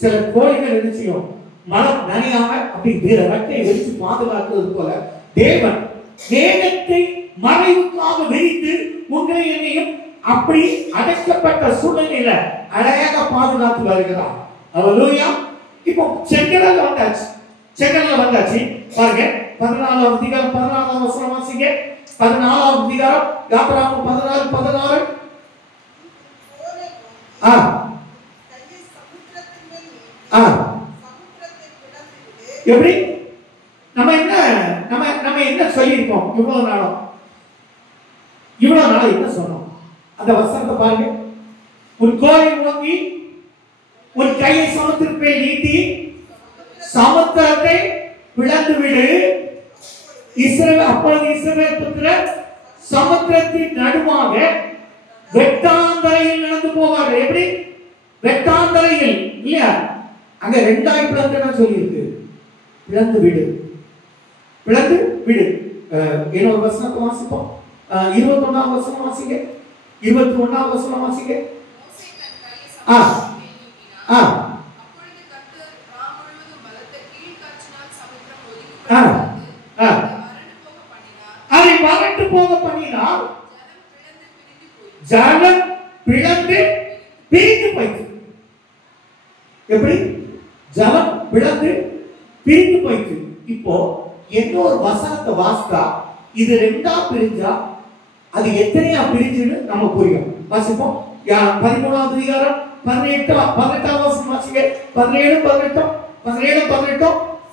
சில கோழிகள் என்ன செய்யும், மழை நனையாம அப்படி வேற ரெட்டை வெடிச்சு பாதுகாக்கிறது போல தேவன் மேகத்தை மறைவுக்காக விரித்து உங்களை என்னையும் அப்படி அடைக்கப்பட்ட சூழ்நிலையில அழகாக பாதுகாத்து வருகிறார். ஹல்லேலூயா. இப்போ செங்கடல்ல வந்தாச்சு. செங்கடல்ல வந்தாச்சு. பாருங்க 14ஆம் அதிகாரம் 14ஆம் வசனம் வாசிங்க. 14ஆம் அதிகாரம் யாத்திராகமம் 14:16. எப்படி நம்ம என்ன சொல்லியிருக்கோம் இவ்வளவு நாளும் என்ன சொன்னோம்? அந்த வசனத்தை பாருங்க. ஒரு கோலை வாங்கி ஒரு கையை சமுத்திரத்தை நீட்டி சமுத்திரத்தை பிளந்து விடு. அப்பொழுது இஸ்ரவேல் புத்திரர் சமுத்திரத்தின் நடுவாக வெட்டாந்தரையில் நடந்து போவார்கள். எப்படி? வெட்டாந்தரையில் இல்லையா? அங்க ரெண்டாய் பிளந்து சொல்லி இருக்கு. பிளந்து விடு, பிளந்து விடு. இன்னொரு வசனத்தை வாசிப்போம். 21ஆம் வசனம் வாசிங்க. 21ஆம் வசனம் வாசிங்க. அதை வறண்டு போக பண்ணினார், ஜலம் பிளந்து பிரிந்து போயிற்று. எப்படி? ஜலம் பிளந்து பிரிந்து போயிற்று. இப்போ இன்னொரு வசனத்தை வாசித்தா இது ரெண்டா பிரிஞ்சா அது எத்தனையா பிரிஞ்சுன்னு நம்ம புரியும். வாசிப்போம். 13ஆம் அதிகாரம் 18ஆம் வசனம் வாசிங்க. 17 18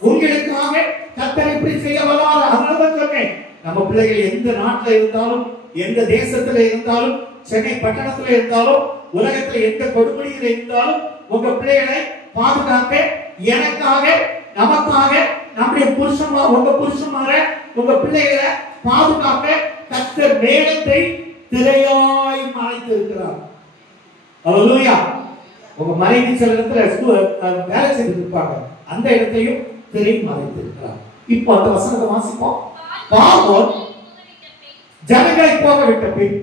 உங்களுக்காக கர்த்தர் இப்படி செய்ய வல்லார். அதனாலதான் சொன்னேன், நம்ம பிள்ளைகள் எந்த நாட்டில் இருந்தாலும், எந்த தேசத்துல இருந்தாலும், சென்னை பட்டணத்துல இருந்தாலும், உலகத்துல எந்த கொடுமுடியில இருந்தாலும், உங்க பிள்ளைகளை பாதுகாக்க, எனக்காக, நமக்காக, நம்முடைய புருஷன்மார், உங்க புருஷன்மார, உங்க பிள்ளைகளை பாதுகாக்க கர்த்தர் மேகத்தை திரையாய் மறைத்து இருக்கிறார். அல்லேலூயா. உங்க மனைவி சில இடத்துல வேலை செய்து இருப்பாங்க, அந்த இடத்தையும் திரை மறைத்து இருக்கிறார். இப்போ அந்த வசனத்தை வாசிப்போம். பார்வோன் ஜனங்களை போக விட்ட பின்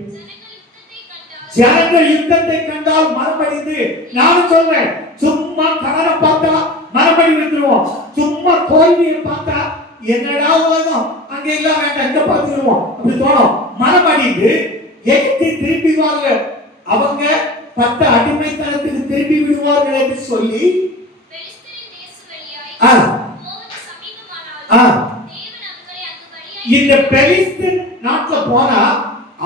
ஜனங்கள் யுத்தத்தை கண்டால் மரமடிந்து, நானும் சொல்றேன், சும்மா கணரை பார்த்தா மரமடி விட்டுருவோம், சும்மா தோல்வியை பார்த்தா என்னடா உலகம் அங்க எல்லாம் வேண்டாம் இங்க பார்த்துருவோம் அப்படி தோணும். மரமடிந்து எகிப்தை திரும்பிவார்கள், அவங்க 10 அடிமைத்தனத்துக்கு திரும்பி விடுவார்கள் என்று சொல்லி இந்த பெலிஸ்தீன் நாட்டுல போனா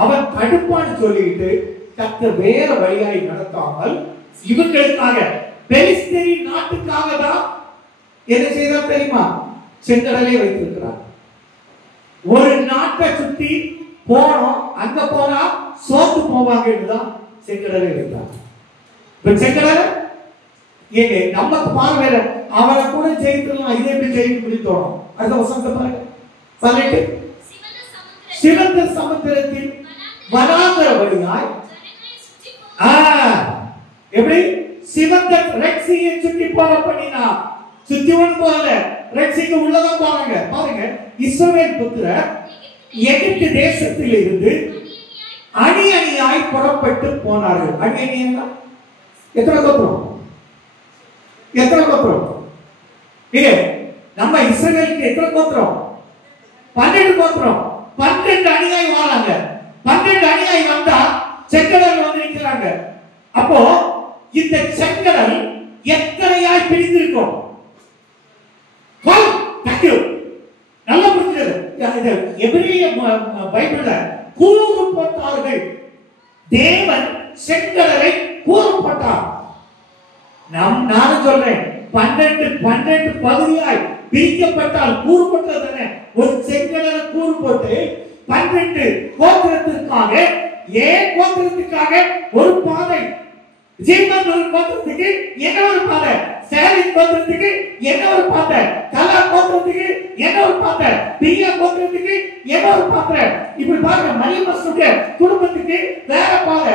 அவன் தடுப்பான்னு சொல்லிட்டு கர்த்தர் வேற வழியாய் நடத்தாமல் இவங்களுக்காக, பெலிஸ்தீன் நாட்டுக்காக தான் என்ன செய்தார் தெரியுமா? செங்கடலை வைத்திருக்கிறார். ஒரு நாட்டை சுத்தி போனோம், அங்க போனா சோத்து போவாங்கன்னுதான் செங்கடலை வைத்தார். இப்ப செங்கடலை ஏங்க நமக்கு பார்வையில அவரை கூட ஜெயித்துலாம், இதை எப்படி ஜெயிக்க முடியும்? அடுத்த வசனத்தை பாருங்க. 18 சிவந்த சமுத்திரத்தில் வனாந்தர வழியாய், எப்படி சிவந்த ரெக்ஸியை சுற்றி போக பண்ணினா, சுத்தி ஒன்று போகல, ரெக்ஸிக்கு உள்ளதான் போறாங்க. பாருங்க, இஸ்ரவேல் புத்திரர் எகிப்து தேசத்தில் இருந்து அணி அணியாய் புறப்பட்டு போனார்கள். அணி அணியா எத்தனை கோத்திரம்? எத்தனை கோத்திரம்? நம்ம இஸ்ரவேலுக்கு எத்தனை கோத்திரம்? 12 கோத்திரம். 12 அணியாய் வராங்க. 12 அணியாய் வந்தா செங்கடல் வந்து நிற்கிறாங்க. அப்போ இந்த செங்கடல் எத்தனையாய் பிரிந்திருக்கும்? நல்லா புரிஞ்சுது. எபிரேய பைபிள்ல கூறு போட்டார்கள். தேவன் செங்கடலை கூறு போட்டார். நானும் சொல்றேன், 12 பகுதியாய் பிரிக்கப்பட்டால் கூறு போட்டது. ஒரு செங்கடலை கூறு போட்டு 12 கோத்திரத்திற்காக, ஏன் கோத்திரத்துக்காக ஒரு பாதை, ஜீவன் ஒரு கோத்திரத்துக்கு என்ன ஒரு பாதை, சேலின் கோத்திரத்துக்கு என்ன ஒரு பாதை, கலா கோத்திரத்துக்கு என்ன ஒரு பாதை, பிரியா கோத்திரத்துக்கு என்ன ஒரு பாதை. இப்படி பாருங்க, மரியமஸ்னுடைய குடும்பத்துக்கு வேற பாதை,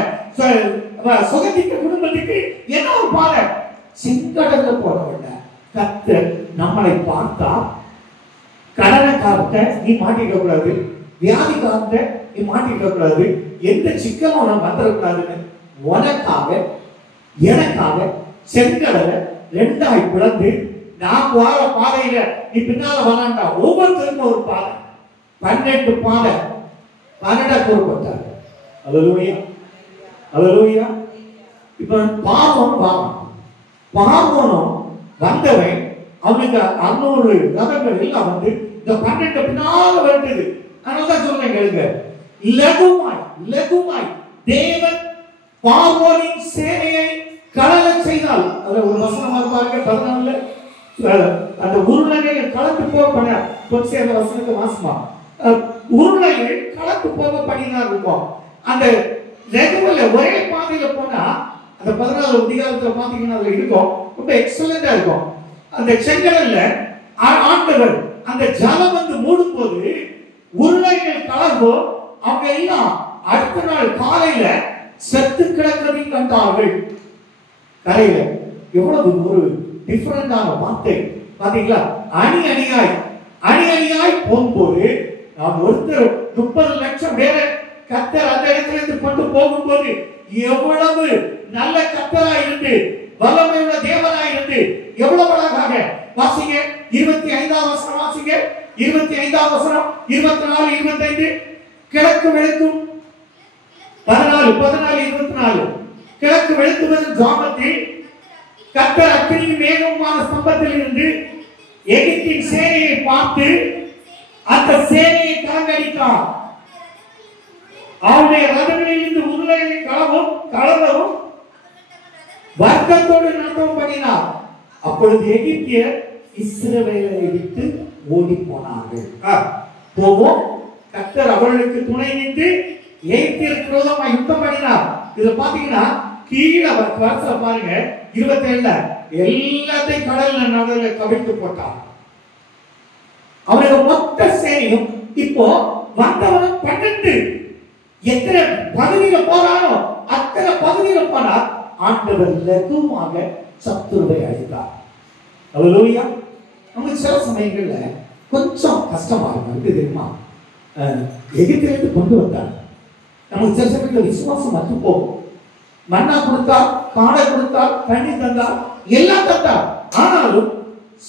சுகத்திக்க குடும்பத்துக்கு என்ன ஒரு பாதை. செங்கடல்ல போறவங்க கர்த்தர் நம்மளை பார்த்தா, கடனை காத்த நீ மாட்டிக்க கூடாது, வியாதி காத்த நீ மாட்டிக்க கூடாது, எந்த சிக்கலும் உனக்கு வந்துடக்கூடாதுன்னு உனக்காக எனக்காக செங்கடலை ரெண்டாய் பிளந்து, நான் வாழ பாதையில நீ பின்னால வராண்டா, ஒவ்வொருத்தருக்கும் ஒரு பாதை, 12 பாதை 12 கூறப்பட்டார். அல்லேலூயா, அல்லேலூயா. இப்ப பார்வோனும் வந்தவன், அவனுக்கு 600 ரதங்கள் எல்லாம் வந்து இந்த 12 பின்னால வருது. அதனாலதான் சொல்றேன் கேளுங்க, லகுமாய் தேவன் பார்வோனின் சேனையை கலல செய்தால், அதுல ஒரு வசனமா பாருங்க 14, அந்த உருளைகள் கலந்து போக பண்ண தொற்சி, அந்த வசனத்தை வாசமா, உருளைகள் கலந்து போக பண்ணினா இருக்கும். அந்த லகுவல ஒரே பாதையில போனா அந்த 14 அதிகாரத்துல பாத்தீங்கன்னா அதுல இருக்கும், ரொம்ப எக்ஸலண்டா இருக்கும். அந்த செங்கடல்ல ஆண்டவர் அந்த ஜலம் வந்து மூடும் போது உருளைகள் கலந்தோ, அவங்க எல்லாம் அடுத்த நாள் காலையில செத்து கிடக்கிறதையும் கண்டார்கள். கரையில எவ்வளவு ஒரு டிஃபரெண்டான வார்த்தை. பாத்தீங்களா? அணி அணியாய் போகும்போது நாம் ஒருத்தர் 30 லட்சம் பேரை கர்த்தர் அந்த இடத்துல இருந்து கொண்டு போகும்போது எவ்வளவு நல்ல கர்த்தரா இருந்து வல்லமையுள்ள தேவனா இருந்து எவ்வளவு அழகாக வாசிங்க. 25ஆம் வசனம் வாசிங்க. 25ஆம் வசனம் 24 25 கிழக்கு வெளுக்கும் 14 24 கிழக்கு வெளுக்கும் ஜாமத்தில் கர்த்தர் அக்கினி மேகமான ஸ்தம்பத்தில் இருந்து எகிப்தின் சேனையை பார்த்து அந்த சேனையை கலங்கடித்தார். அவருடைய ரதங்களில் இருந்து உருளைகளை கலவரும் வர்க்கத்தோடு நடத்தவும் பண்ணினார். அப்பொழுது எகிப்தியர் இஸ்ரவேலை விட்டு ஓடி போனார்கள். போவோம், கர்த்தர் அவர்களுக்கு துணை நின்று எகிப்தியருக்கு விரோதமா யுத்தம் பண்ணினார். இதுல பாத்தீங்கன்னா கீழே வருஷம் பாருங்க 27 எல்லாத்தையும் கடல்ல நடுவுல கவிழ்த்து போட்டார். அவருடைய மொத்த சேனையும் இப்போ வந்தவன் 12 எத்தனை பகுதியில போறானோ அத்தனை பகுதியில போனார். ஆண்டவர் லகுவாக சத்துருவை அழித்தார். அல்லேலூயா. நமக்கு சில சமயங்கள்ல கொஞ்சம் கஷ்டமா இருக்கும். தெரியுமா? எகிப்திலிருந்து கொண்டு வந்தார். நமக்கு சில சமயங்கள்ல விசுவாசம் மத்து போகும். மன்னா கொடுத்தார், காடை கொடுத்தார், தண்ணி தந்தார், எல்லாம் தந்தார். ஆனாலும்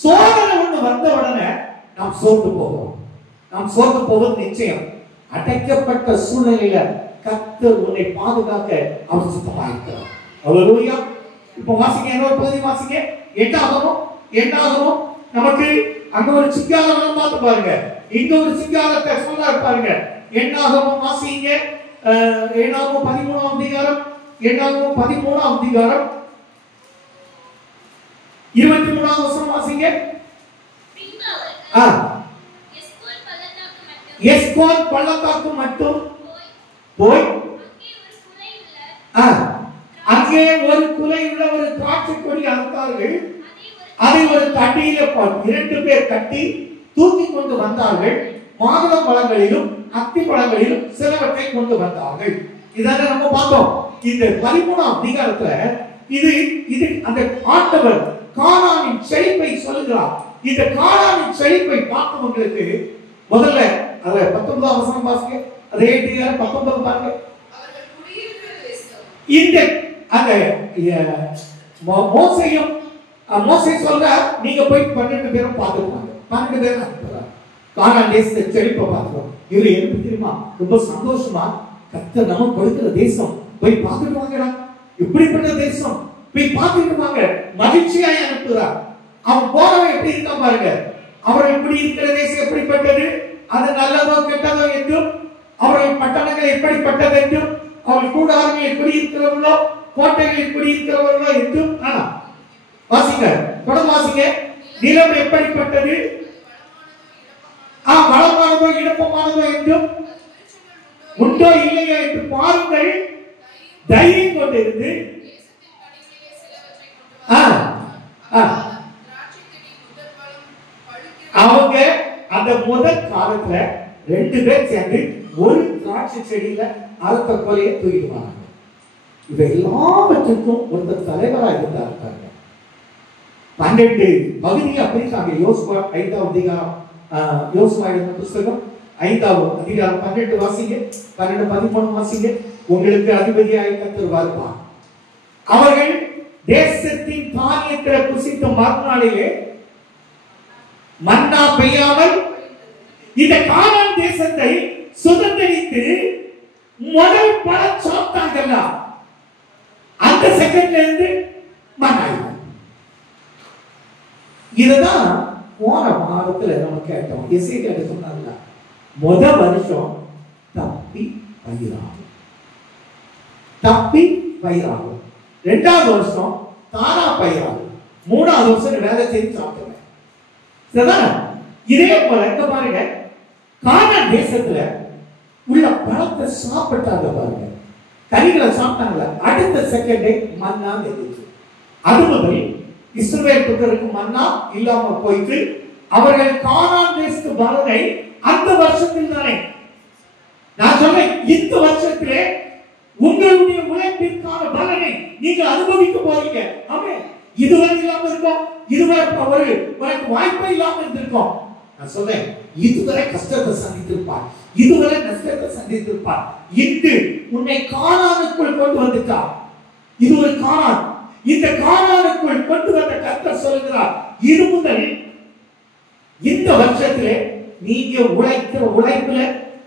சோதனை ஒண்ணு வந்த உடனே நாம் சோர்ந்து போவோம். நாம் சோர்ந்து போவது நிச்சயம். அடைக்கப்பட்ட சூழ்நிலையில கர்த்தர் உன்னை பாதுகாக்க அவர் சுத்தமாயிருக்கிறார். அல்லேலூயா. இப்போ வாசிங்க, இன்னொரு பகுதி வாசிங்க. 8ஆகமம் நமக்கு அங்க ஒரு சிங்காரம் பார்த்து பாருங்க. இங்க ஒரு சிங்காரத்தை சொல்றாரு பாருங்க. 8ஆகமம் வாசிங்க. 7ஆகமம் 13ஆம் அதிகாரம் 23ஆம் வசனம் வாசிங்க. எஸ்கோல் பள்ளத்தாக்கு மட்டும் போய் அங்கே ஒரு குலையுள்ள ஒரு திராட்சை கொடி அறுத்தார்கள். அதை ஒரு தட்டியில 2 பேர் கட்டி தூக்கி கொண்டு வந்தார்கள். மாதுளை பழங்களிலும் அத்தி பழங்களிலும் சிலவற்றை கொண்டு வந்தார்கள். இதான நம்ம பார்த்தோம். இந்த 13ஆம் அதிகாரத்துல இது அந்த ஆண்டவர் கானானின் செழிப்பை சொல்லுகிறார். இந்த கானானின் செழிப்பை பார்த்தவங்களுக்கு முதல்ல அத 19ஆம் வசனம் வாசிங்க. அதே 19 பாருங்க. இந்த அந்த மோசே சொல்ற நீங்க போய் 12 பேரும் பார்த்துருவாங்க. 12 பேரும் அனுப்புறாங்க. கானான் தேசத்தை செழிப்பை பார்க்கிறோம். இவரு என்ன தெரியுமா? ரொம்ப சந்தோஷமா கர்த்தர் நமக்கு கொடுக்கிற தேசம் போய் பார்த்துட்டு வாங்கடா, இப்படிப்பட்ட தேசம் போய் பார்த்துட்டு வாங்க, மகிழ்ச்சியாய் அனுப்புறார். அவன் போறவன் எப்படி இருக்கான் பாருங்க. அவர்கள் இப்படி இருக்கிற தேசம் எப்படிப்பட்டது, அது நல்லதோ கெட்டதோ என்றும், அவர்கள் பட்டணங்கள் எப்படிப்பட்டது என்றும், அவர்கள் கூடாரங்கள் எப்படி இருக்கிறவர்களோ, கோட்டைகள் எப்படி இருக்கிறவர்களோ என்றும் வாசிங்க. தொடர்ந்து வாசிங்க. நிலம் எப்படிப்பட்டது, வளமானதோ இடப்பமானதோ என்றும், உண்டோ இல்லையோ என்று பாருங்கள். தைரியம் கொண்டிருந்து அவங்க அந்த முதல் காலத்துல 2 பேர் சேர்ந்து ஒரு திராட்சை செடியில அறுத்த கொலையை தூக்கிடுவாங்க. இவை எல்லாவற்றுக்கும் ஒருத்தர் தலைவராக இருந்தார். 12 பகுதியா பிரித்தாங்க. யோசுவா 5ஆம் அதிகாரம், யோசுவா எழுதின புத்தகம் 5ஆம் அதிகாரம் 12 வாசிங்க. 12 13 வாசிங்க. உங்களுக்கு அதிபதியாய் கர்த்தர் வருவார். அவர்கள் தேசத்தின் தானியத்தை புசித்த மறுநாளிலே மன்னா பெய்யாமல் இந்த கானான் தேசத்தை சுதந்திரித்து முதல் பழம் சாப்பிட்டாங்கல்ல, அந்த செகண்ட்ல இருந்து மன்னா. இதுதான் போன வாரத்துல நம்ம கேட்டோம். எசேக்கியேல் சொன்னாங்க, முதல் வருஷம் தப்பி பயிராகும், 2வது வருஷம் தானா பயிராகும், 3வது வருஷம் வேலை செய்து சாப்பிடுவேன். இதே போல இங்க பாருங்க, கானான் தேசத்துல உள்ள பழத்தை சாப்பிட்டாங்க பாருங்க, கனிகளை சாப்பிட்டாங்களா, அடுத்த செகண்டே மன்னா இருந்துச்சு. அது முதல் இஸ்ரவேல் புத்தருக்கு மன்னா இல்லாம போயிட்டு அவர்கள் கானான் தேசத்து பலனை அந்த வருஷத்தில் தானே நான் சொல்றேன், இந்த வருஷத்திலே உங்களுடைய உழைப்பிற்கான பலனை நீங்க அனுபவிக்க போறீங்க. ஆமென். இதுவரை இல்லாம இருக்கும், இதுவரை உனக்கு வாய்ப்பே இல்லாம இருந்திருக்கும். நான் சொல்றேன், இதுவரை கஷ்டத்தை சந்தித்திருப்பார், இதுவரை நஷ்டத்தை சந்தித்திருப்பார். இன்று உன்னை கானானுக்குள் கொண்டு வந்துட்டார். இது ஒரு கானான். இந்த கானானுக்குள் கொண்டு வந்த கர்த்தர் சொல்கிறார், இது முதல் இந்த வருஷத்திலே நீங்க உழைக்கிற உழைப்புல,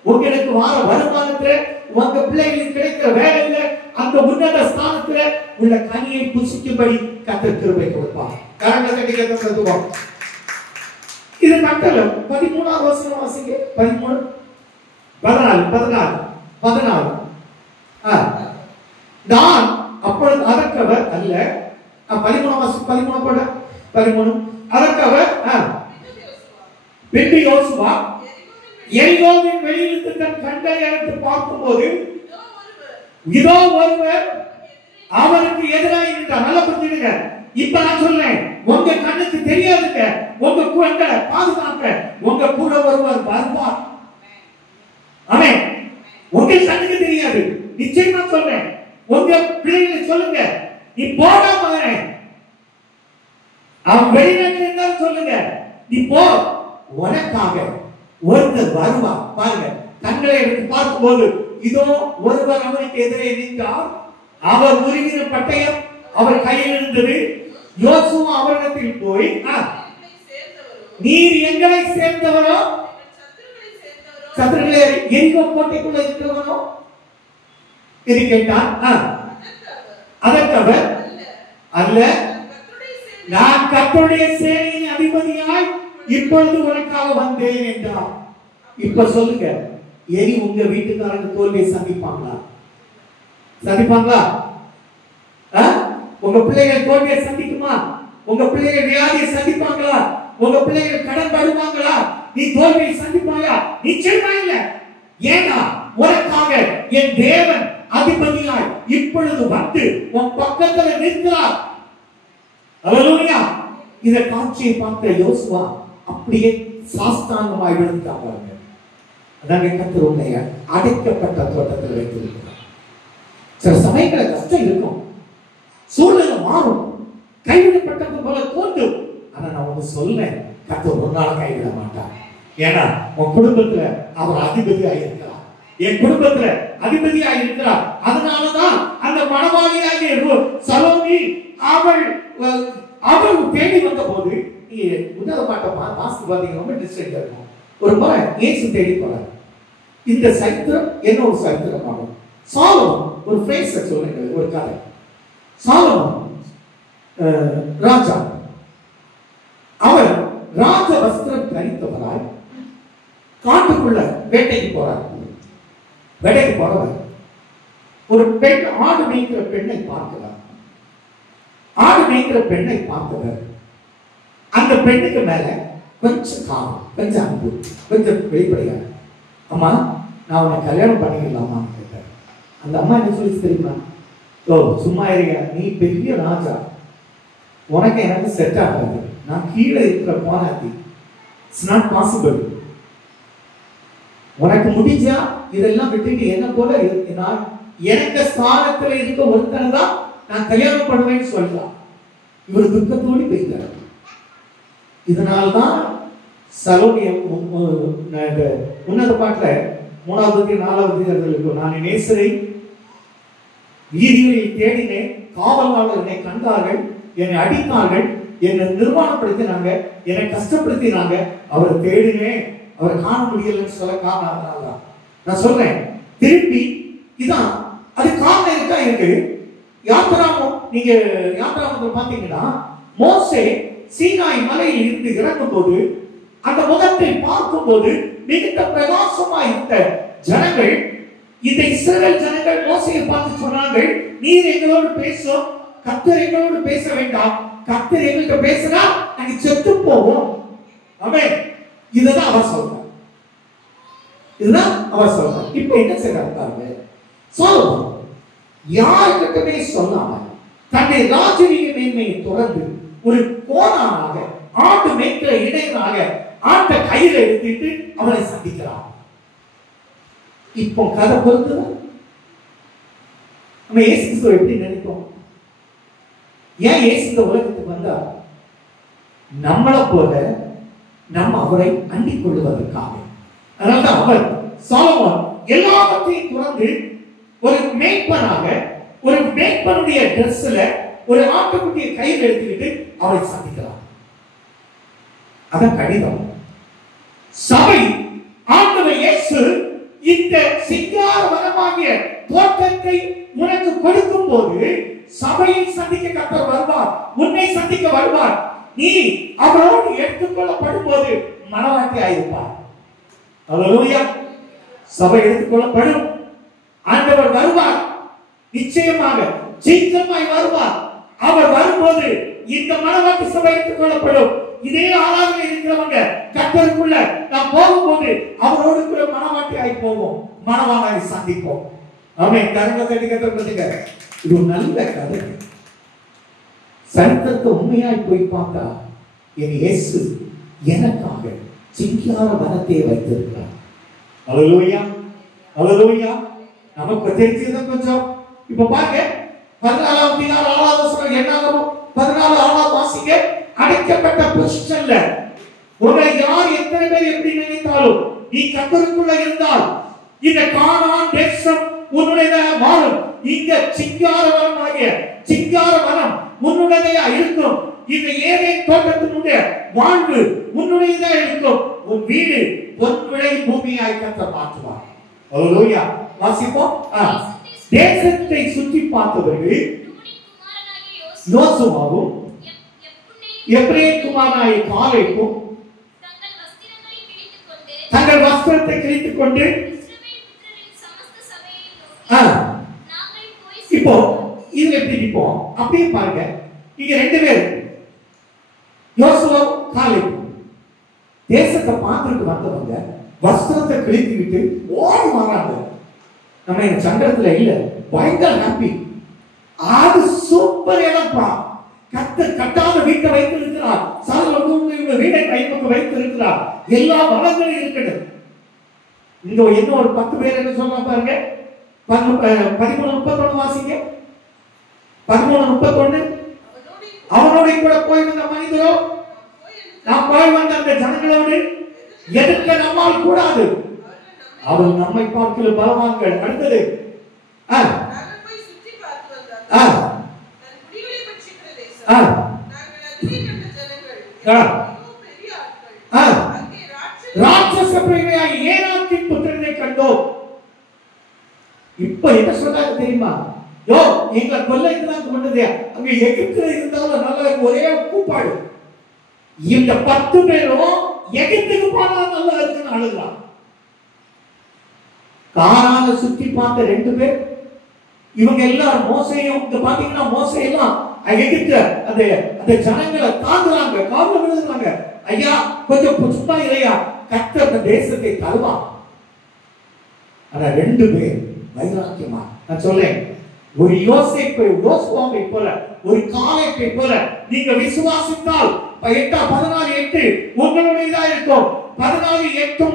உங்களுக்கு வார வருமானத்துல, உங்க பிள்ளைகளுக்கு கிடைக்கிற வேலையில, அந்த உன்னத ஸ்தானத்துல உள்ள கனியை புசிக்கும்படி கர்த்தர் கிருபை கொடுப்பார். கரங்களை தட்டி கர்த்தர். இது மக்கள் 13ஆம் வசனம் வாசிங்க. 13 14 நான் அப்பொழுது அதற்கவர் அல்ல, 13 போட 13 அதற்கவர் பின்பு யோசுவா எரிகோவின் வெளியிலிருந்து தன் கண்களை எடுத்து பார்க்கும்போது இதோ ஒருவர் அவருக்கு எதிராக நின்றார். நல்லா புரிஞ்சுடுங்க. இப்ப நான் சொல்றேன், உங்க கண்ணுக்கு தெரியாதுங்க, உங்க கூட பாதுகாக்க உங்க கூட ஒருவர் வருவார். ஆமென். உங்க கண்ணுக்கு தெரியாது, நிச்சயமா சொல்றேன். உங்க பிள்ளைகளை சொல்லுங்க, நீ போடா மகனே, அவன் வெளிநாட்டில் இருந்தாலும் சொல்லுங்க, நீ போ, உனக்காக ஒருத்தர் வருவார். பாருங்க, கண்களை எடுத்து பார்க்கும்போது இதோ ஒருவர் அவருக்கு எதிரே நின்றார். அவர் உருகிற பட்டயம் அவர் கையில் இருந்தது. யோசுவா அவரிடத்தில் போய், நீர் எங்களை சேர்ந்தவரோ, சத்துருக்களை எரிகோ கோட்டைக்குள்ள இருக்கிறவனோ என்று கேட்டார். அதற்கவர் அல்ல, நான் கர்த்தருடைய சேனையின் அதிபதியாய் இப்பொழுது உனக்காக வந்தேன் என்றார். இப்ப சொல்லுங்க, எரி உங்க வீட்டுக்காரங்க தோல்வியை சந்திப்பாங்களா? சந்திப்பாங்களா? உங்க பிள்ளைகள் தோல்வியை சந்திக்குமா? உங்க பிள்ளைகள் வியாதியை சந்திப்பாங்களா? உங்க பிள்ளைகள் கடன் படுவாங்களா? நீ தோல்வியை சந்திப்பாயா? நிச்சயமா இல்ல. ஏன்னா உனக்காக என் தேவன் அதிபதியாய் இப்பொழுது வந்து உன் பக்கத்துல நிற்கிறார். அல்லேலூயா. இந்த காட்சியை பார்த்த யோசுவா அப்படியே சாஸ்தாங்கமாய் விழுந்தாங்க. அதாங்க கர்த்தர் உன்னை அடைக்கப்பட்ட தோட்டத்தில் வைத்திருக்கிறார். சில சமயங்களில் கஷ்டம் இருக்கும், சூழ்நிலை மாறும், கைவிடப்பட்டது போல தோன்றும். ஆனா நான் ஒண்ணு சொல்றேன், கர்த்தர் ஒரு நாள் கைவிட மாட்டார். ஏன்னா உன் குடும்பத்துல அவர் அதிபதியா இருக்கிறார், என் குடும்பத்துல அதிபதியா இருக்கிறார். அதனாலதான் அந்த மணவாளியாகிய சலோமி அவள் தேடி வந்த போது, நீ உன்னத பாட்டை வாசித்து பாத்தீங்க, ரொம்ப டிஸ்ட்ரெக்டா இருக்கும். ஒரு முறை இயேசு தேடி போறார். இந்த சரித்திரம் என்ன ஒரு சரித்திரமாகும். சாலமோன் ஒரு ஃபேஸ் சொல்லுங்க, ஒரு கதை. சாலமோன் ராஜா, அவர் ராஜ வஸ்திரம் தரித்தவராய் காட்டுக்குள்ள வேட்டைக்கு போறார். வேட்டைக்கு போறவர் ஒரு பெண் ஆடு மேய்க்கிற பெண்ணை பார்க்கிறார். ஆடு மேய்க்கிற பெண்ணை பார்த்தவர் அந்த பெண்ணுக்கு மேல கொஞ்சம் காலம், கொஞ்சம் அன்பு, கொஞ்சம் வெளிப்படையாக, அம்மா நான் உன்னை கல்யாணம் பண்ணிக்கலாமா கேட்டார். அந்த அம்மா என்ன சொல்லி தெரியுமா? ஓ சும்மா இருங்க, நீ பெரிய ராஜா, உனக்கு எனக்கு செட் ஆகாது, நான் கீழே இருக்கிற போனாத்தி, இட்ஸ் நாட் பாசிபிள். உனக்கு முடிஞ்சா இதெல்லாம் விட்டுட்டு என்ன போல நான் எனக்கு ஸ்தானத்துல இருக்க ஒருத்தனை தான் நான் கல்யாணம் பண்ணுவேன்னு சொல்லலாம். இவர் துக்கத்தோடு போயிட்டார். இதனால்தான் சலோமிய உன்னத பாட்டுல 3வது 4வது நான் நேசரை வீதிகளில் தேடினேன், காவலாளர் என்னை கண்டார்கள், என்னை அடித்தார்கள், என்னை நிர்வாணப்படுத்தினாங்க, என்னை கஷ்டப்படுத்தினாங்க, அவரை தேடினேன், அவரை காண முடியலன்னு சொல்ல காரணம் அதனாலதான். நான் சொல்றேன் திருப்பி இதான் அது காரணம் இருக்கா இருக்கு. யாத்திராமம், நீங்க யாத்திராமத்தை பாத்தீங்கன்னா மோசே சீனாய் மலையில் இருந்து இறங்கும் போது அந்த முகத்தை பார்க்கும் போது மிகுந்த பிரகாசமா இருந்த ஜனங்கள், இந்த இஸ்ரவேல் ஜனங்கள் மோசேயை பார்த்து சொன்னாங்க, நீர் எங்களோடு பேசும், கர்த்தர் எங்களோடு பேச வேண்டாம், கர்த்தர் எங்கள்கிட்ட பேசினா நாங்க செத்து போவோம். ஆமென். இதுதான் அவர் சொல்றார். இதுதான் அவர் சொல்றார். இப்ப என்ன செய்யறாரு? சாலமோன் யாருக்கிட்டமே சொல்லாம தன்னை ராஜரீக மேன்மையை தொடர்ந்து ஒரு கோணானாக, ஆட்டு மேய்க்கிற இடையனாக ஆட்டை கையில எடுத்துட்டு அவனை சந்திக்கிறான். இப்போ கதை பொறுத்துதான் நம்ம இயேசு கிறிஸ்துவை எப்படி நினைப்போம்? ஏன் இயேசு இந்த உலகத்துக்கு வந்தார்? நம்மளை போல நம்ம அவரை அண்டிக் கொள்வதற்காக. அதனால்தான் அவர் சாலமோன் எல்லாவற்றையும் துறந்து ஒரு மேய்ப்பனாக, ஒரு மேய்ப்பனுடைய டிரெஸ்ல ஒரு ஆட்டுக்குட்டியை கையில் எடுத்துக்கிட்டு அவரை சந்திக்கிறார். அதான் கடிதம். சபை ஆண்டவர் இயேசு இந்த சிங்கார வனமாகிய தோட்டத்தை உனக்கு கொடுக்கும் போது சபையை சந்திக்க கர்த்தர் வருவார், உன்னை சந்திக்க வருவார். நீ அவரோடு எடுத்துக்கொள்ளப்படும் போது மனவாட்டி ஆயிருப்பார். அல்லேலூயா. சபை எடுத்துக்கொள்ளப்படும், ஆண்டவர் வருவார், நிச்சயமாக சீக்கிரமாய் வருவார். அவர் வரும்போது இந்த மனவாட்டி சபை எடுத்துக்கொள்ளப்படும். இதே ஆராதனை இருக்கிறவங்க கர்த்தருக்குள்ள நாம் போகும்போது அவரோடு கூட மனவாட்டி ஆகி போவோம், மனவாளனை சந்திப்போம். ஆமென். கரங்களை தட்டி இது ஒரு நல்ல கதை. சரித்திரத்தை உண்மையாய் போய் பார்த்தா என் இயேசு எனக்காக சிங்கார வனத்தை வைத்திருக்கிறார். அல்லேலூயா, அல்லேலூயா. நமக்கு தெரிஞ்சது கொஞ்சம். இப்ப பாருங்க 14ஆம் அதிகாரம் 6ஆவது வசனம் என்னாகும்? 14 வாசிங்க. அடைக்கப்பட்ட பொசிஷன்ல உங்களை யார் எத்தனை பேர் எப்படி நினைத்தாலும் நீ கர்த்தருக்குள்ள இருந்தால் இந்த கானான் தேசம் உன்னுடையதாக மாறும். இங்க சிங்கார வனமாகிய சிங்கார வனம் உன்னுடையதா இருக்கும். இந்த ஏதேன் தோட்டத்தினுடைய வாழ்வு உன்னுடையதா இருக்கும். உன் வீடு பொன் விளை பூமியாய் கர்த்தர் மாற்றுவார். அல்லேலூயா. வாசிப்போம். தேசத்தை சுற்றி பார்த்தவர்கள் யோசுவாவும் எப்ரேய குமாரனாகிய காலேபும் தங்கள் வஸ்திரத்தை கிழித்துக் கொண்டு இப்போ இதுல எப்படி நிப்போம் அப்படியே பாருங்க. இங்க ரெண்டு பேர் யோசுவா காலேப் தேசத்தை பார்த்துட்டு வந்தவங்க வஸ்திரத்தை கிழித்து விட்டு ஓடி வராங்க. நம்ம இந்த சங்கடத்துல இல்ல, பயங்கர ஹாப்பி. அது சூப்பர் இடம்பா. கர்த்தர் கட்டாத வீட்டை வைத்திருக்கிறார், சாலமோன் வீட்டை கைப்பக்கம் வைத்திருக்கிறார், எல்லா வளங்களும் இருக்கிறது. இங்க என்ன ஒரு 10 பேர் என்ன சொல்ல பாருங்க. 13:31 வாசிங்க. 13:31 அவனோட கூட போய் வந்த மனிதரோ நாம் போய் வந்த அந்த ஜனங்களோடு எதிர்க்க நம்மால் கூடாது, அவர் நம்மை பார்க்கிற பலவான்கள். அடுத்தது ராட்சச பிரேமையாகி ஏனாக்கின் புத்திரனை கண்டோம். இப்ப என்ன சொல்றாங்க தெரியுமா? யோ எங்களை கொல்லைக்கு தான் கொண்டது, அங்க எகிப்துல இருந்தாலும் நல்ல ஒரே கூப்பாடு. இந்த 10 பேரும் எகிப்துக்கு போனா நல்லா இருக்குன்னு அழுகிறான். கானானை சுத்தி பார்த்த 2 பேர், இவங்க எல்லாரும் மோசையும் இங்க பாத்தீங்கன்னா மோசை எல்லாம் எகிப்து அந்த ஜனங்களை தாங்குறாங்க, காவல விழுதுறாங்க. ஐயா கொஞ்சம் சும்மா இல்லையா, கர்த்தர் தேசத்தை தருவான். ஆனா 2 பேர் வைராக்கியமா, நான் சொல்றேன், ஒரு யோசேப்பை யோசுவாவை போல ஒரு காலேப்பை போல நீங்க விசுவாசித்தால் 14:8 உங்களுடையதா இருக்கும். 14:8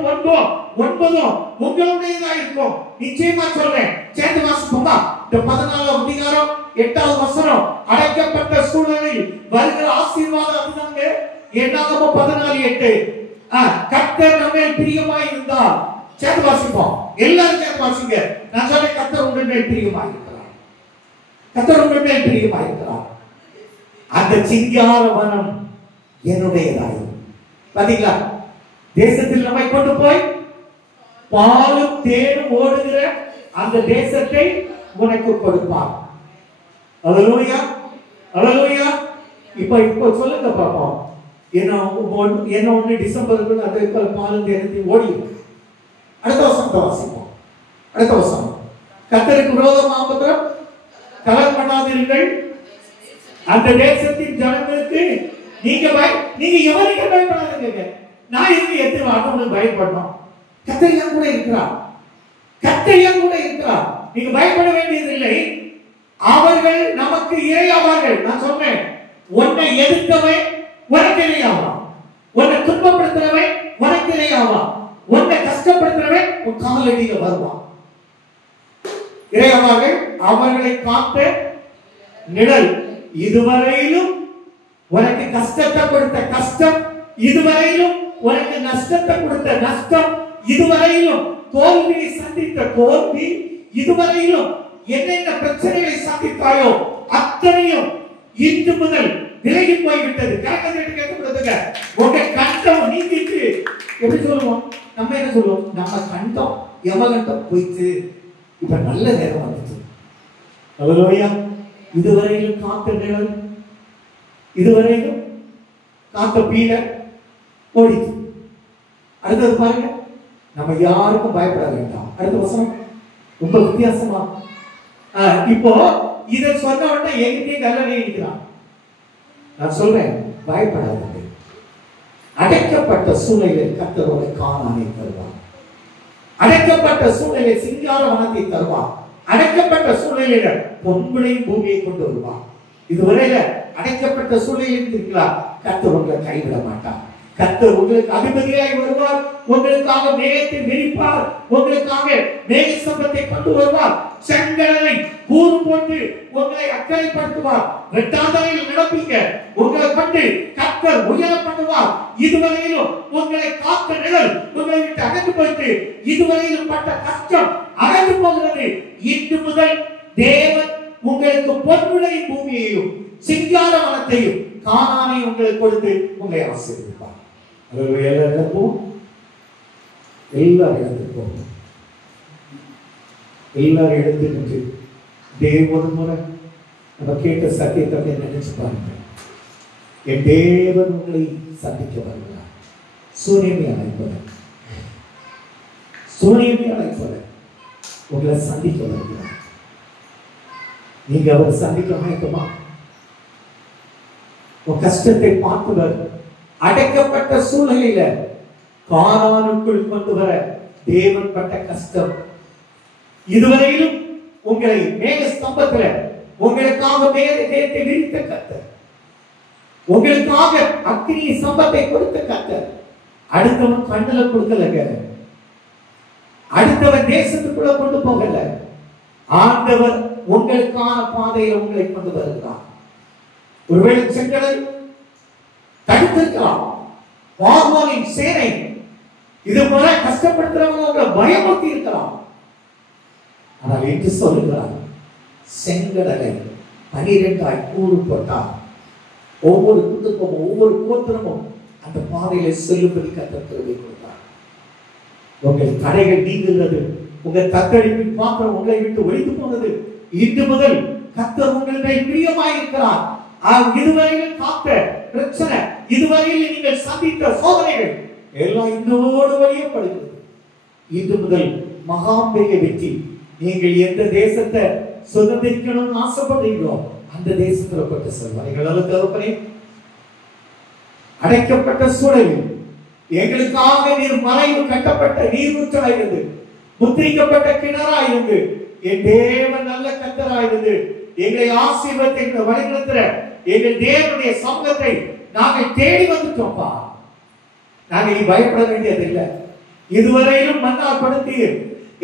9 உங்களுடையதா இருக்கும். நிச்சயமா சொல்றேன். சேர்ந்து வாசிப்போமா? இந்த 14ஆம் அதிகாரம் 8வது வசனம். அடைக்கப்பட்ட சூழலில் வருகிற ஆசீர்வாதம் அதுதாங்க. என்னாகும் 14:8. கர்த்தர் நம்மேல் பிரியமாய் இருந்தால், சேர்ந்து வாசிப்போம். எல்லாரும் சேர்ந்து வாசிங்க. நான் சொல்றேன், கர்த்தர் உங்கள் மேல் பிரியமாய் இருக்கிறார், கர்த்தர் உங்கள் மேல் பிரியமாய் இருக்கிறார். அந்த சிங்கார வனம் என்னுடையதாய். பாத்தீங்களா? தேசத்தில் நம்மை கொண்டு போய் பாலும் தேனும் ஓடுகிற அந்த தேசத்தை உனக்கு கொடுப்பார். அல்லேலூயா, அல்லேலூயா. இப்போ சொல்லுங்க பாப்போம். என்ன ஒண்ணு டிசம்பருக்குள்ள அதே போல பாலும் தேனத்தையும் ஓடி. அடுத்த வசனத்தை வாசிப்போம். அடுத்த வசனம். கர்த்தருக்கு விரோதமாக கலகம் பண்ணாதீர்கள், அந்த தேசத்தின் ஜனங்களுக்கு நீங்க எவருக்கு பயப்படாதீங்க. நான் இருந்து எத்தனை ஆட்டோனுக்கு பயப்படணும்? கர்த்தர் என் கூட இருக்கிறார், கர்த்தர் என் கூட இருக்கிறார். நீங்க பயப்பட வேண்டியதில்லை. அவர்கள் நமக்கு இரையாவார்கள். நான் சொன்னேன், உன்னை எதிர்த்தவன் உனக்கு இரையாவான், உன்னை துன்பப்படுத்துறவன் உனக்கு இரையாவான், உன்னை கஷ்டப்படுத்துறவன் உன் காலடியில வருவான். இரையாவார்கள் அவர்களை காத்த நிழல் இதுவரையிலும் உனக்கு கஷ்டத்தை கொடுத்த கஷ்டம், இதுவரையிலும் உனக்கு நஷ்டத்தை கொடுத்த நஷ்டம், இதுவரையிலும் தோல்வியை சந்தித்த தோல்வி, இதுவரையிலும் என்னென்ன பிரச்சனைகளை சந்தித்தாயோ அத்தனையும் இன்று முதல் விலகி போய்விட்டது. கேட்கப்படுதுங்க. உங்க கண்டம் நீங்கிட்டு எப்படி சொல்லுவோம்? நம்ம என்ன சொல்லுவோம்? நம்ம கண்டம் யமகண்டம் போயிட்டு இப்ப நல்ல நேரம் வந்துச்சு. அல்லேலூயா. இதுவரையிலும் காத்த நிழல், இதுவரையிலும் காத்த பீட ஓடிச்சு. அடுத்தது பாருங்க, நம்ம யாருக்கும் பயப்பட வேண்டாம். அடுத்த வசனம் ரொம்ப வித்தியாசமா. இப்போ இதை சொன்ன உடனே எங்கிட்டே கல்லறை இருக்கிறான். நான் சொல்றேன், பயப்படாதீங்க. அடைக்கப்பட்ட சூழ்நிலையில் கர்த்தரோட கானானை தருவார். அடைக்கப்பட்ட சூழ்நிலையில் சிங்கார வனத்தை தருவார். அடைக்கப்பட்ட சூழ்நிலையில பொன்விளை பூமியை கொண்டு வருவார். இதுவரையில அடைக்கப்பட்ட சூழ்நிலையில் இருக்கிறார். கர்த்தர் உங்களை கைவிட மாட்டார். கர்த்தர் உங்களுக்கு அதிபதியாய் வருவார். உங்களுக்காக மேகத்தை விரிப்பார். உங்களுக்காக மேக ஸ்தம்பத்தை கொண்டு வருவார். செங்கடலை கூறு போட்டு உங்களை அக்கறைப்படுத்துவார். இரண்டாந்தரையில் நடப்பீங்க. உங்களை கொண்டு கர்த்தர் உயர பண்ணுவார். இதுவரையிலும் உங்களை காத்த நிழல் உங்களை விட்டு அகன்று போயிட்டு இதுவரையிலும் பட்ட கஷ்டம் அகன்று போகிறது. இன்று முதல் தேவன் உங்களுக்கு பொன்விளை பூமியையும் சிங்கார வனத்தையும் கானானை உங்களுக்கு கொடுத்து உங்களை ஆசீர்வதிப்பார். எல்லாரும் இடத்துக்கும் எல்லாரும் இடத்துக்கு தேவன் முறை நம்ம கேட்ட சத்தியத்தை நினைச்சு பாருங்க. என் தேவன் உங்களை சந்திக்க வருகிறார். சூரியனை அழைப்பவர், சூரியனை அழைப்பவர் உங்களை சந்திக்க வருகிறார். நீங்க அவர் சந்திக்க நினைக்குமா? உன் கஷ்டத்தை பார்ப்பவர் அடைக்கப்பட்ட சூழ்நிலையில கானானுக்குள் கொண்டு வர தேவன் பட்ட கஷ்டம், இதுவரையிலும் உங்களை மேக ஸ்தம்பத்துல உங்களுக்காக மேகத்தை விரித்த கர்த்தர், உங்களுக்காக அக்னி ஸ்தம்பத்தை கொடுத்த கர்த்தர், அடுத்தவன் கண்ணுல கொடுக்கலங்க, அடுத்தவன் தேசத்துக்குள்ள கொண்டு போகல, ஆண்டவர் உங்களுக்கான பாதையில உங்களை கொண்டு வருகிறார். ஒருவேளை செங்கடல் தடுத்திருக்கலாம், பார்வோனின் சேனை இது போல கஷ்டப்படுத்துறவங்க உங்களை பயமுறுத்தி இருக்கலாம். ஆனால் என்று சொல்லுகிறார், செங்கடலை 12 கூறு போட்டார். ஒவ்வொரு குடும்பமும் ஒவ்வொரு கோத்திரமும் அந்த பாதையில செல்லும்படி கர்த்தர் கிருபை கொடுத்தார். உங்கள் தடைகள் நீங்குகிறது. உங்கள் தத்தளிப்பின் பாத்திரம் உங்களை விட்டு ஒழித்து போனது. இன்று முதல் கர்த்தர் உங்களுடைய பிரியமாய் இருக்கிறார். இதுவரையில் காத்த பிரச்சனை, இதுவரையில் நீங்கள் சந்தித்த சோதனைகள் எல்லாம் இன்னோடு வழியப்படுகிறது. இன்று முதல் மகாம்பெரிய வெற்றி. நீங்கள் எந்த தேசத்தை சுதந்திரிக்கணும்னு ஆசைப்படுறீங்களோ அந்த தேசத்துல கொண்டு செல்வார்கள். அடைக்கப்பட்ட சூழலில் எங்களுக்காக நீர் மறைவு கட்டப்பட்ட நீர்முற்றலாயிருந்து, முத்திரிக்கப்பட்ட கிணறாயிருந்து, என் தேவன் நல்ல கர்த்தராயிருந்து எங்களை ஆசீர்வாதத்தை வழிநடத்துற எங்கள் தேவனுடைய சமூகத்தை நாங்கள் தேடி வந்துட்டோம்ப்பா. நாங்கள் இனி பயப்பட வேண்டியதில்லை. இதுவரையிலும் மன்னாப்படுத்தி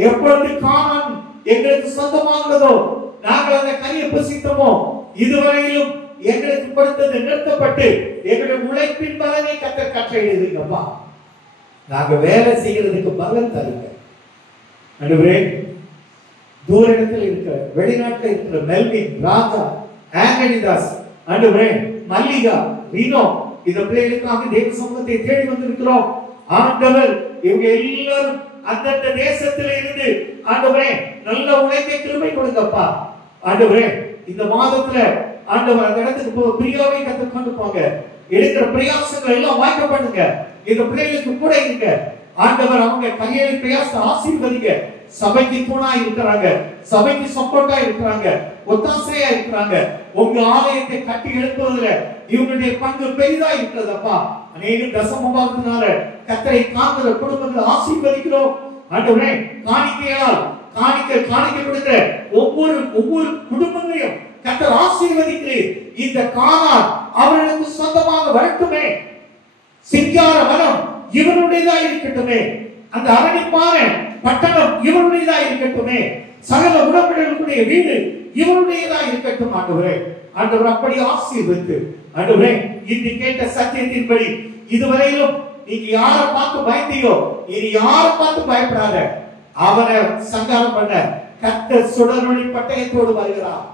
எப்பொழுது கானான் எங்களுக்கு சொந்தமானதோ நாங்கள் அந்த கனியை புசித்தோமோ, இதுவரையிலும் எங்களுக்கு கொடுத்தது நிறுத்தப்பட்டு எங்களுடைய உழைப்பின் பலனை கர்த்தர் கட்டளையிடுங்கப்பா. நாங்க வேலை செய்யறதுக்கு பலன் தருங்க ஆண்டவரே. தூர இடத்துல இருக்கிற, வெளிநாட்டில் இருக்கிற மெல்வின், ராஜா, ஆங்கனிதாஸ், ஆண்டவரே, மல்லிகா, ரீனோ, இந்த பிள்ளைகளுக்காக தேவ சமூகத்தை தேடி வந்திருக்கிறோம். ஆண்டவர் இவங்க எல்லாரும் அந்தந்த தேசத்துல இருந்து ஆண்டவரே நல்ல உழைப்பை கிருபை கொடுங்கப்பா. ஆண்டவரே இந்த மாதத்துல ஆண்டவர் அந்த இடத்துக்கு பிரியாவை கத்து கொண்டு போங்க. எடுக்கிற பிரயாசங்கள் எல்லாம் வாய்க்க பண்ணுங்க. இந்த பிள்ளைகளுக்கு கூட இருங்க ஆண்டவர். அவங்க கையெழு பிரயாசத்தை ஆசீர்வதிங்க. சபைக்கு தூணா இருக்கிறாங்க, சபைக்கு சப்போர்ட்டா இருக்கிறாங்க, ஒத்தாசையா இருக்கிறாங்க. உங்க ஆலயத்தை கட்டி எழுப்புவதில் இவங்களுடைய பங்கு பெரிதா இருக்கிறதப்பா. அநேக தசமபாகத்தினால கர்த்தரை காண்கிற குடும்பங்களை ஆசீர்வதிக்கிறோம் ஆண்டவரே. காணிக்கையால் காணிக்கை கொடுக்கிற ஒவ்வொரு குடும்பங்களையும் கர்த்தர் ஆசீர்வதிக்கிறீர். இந்த கானான் அவர்களுக்கு சொந்தமாக வரட்டுமே. சிங்கார வனம் இவனுடையதா இருக்கட்டுமே. அந்த அரணிப்பான பட்டணம் இவனுடையதா இருக்கட்டுமே. சகல உடம்புடைய வீடு இவருடையதா இருக்கட்டும் ஆண்டவரே. ஆண்டவர் அப்படி ஆசீர்வதித்து ஆண்டவரே இன்று கேட்ட சத்தியத்தின்படி இதுவரையிலும் நீங்க யாரை பார்த்து பயந்தீங்களோ இனி யாரை பார்த்து பயப்படாத. அவனை சங்காரம் பண்ண கர்த்தர் சுடரொளி பட்டயத்தோடு வருகிறார்.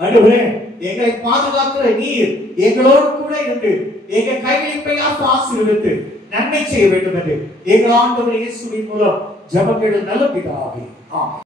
ஆண்டவரே எங்களை பாதுகாக்கிற நீர் எங்களோடு கூட இருந்து எங்க கைகளை பிரயாசம் ஆசீர்வதித்து நன்மை செய்ய வேண்டும் என்று எங்கள் ஆண்டவர் இயேசுவின் மூலம் ஜெபங்கள் நல்ல பிதாவே. ஆமென்.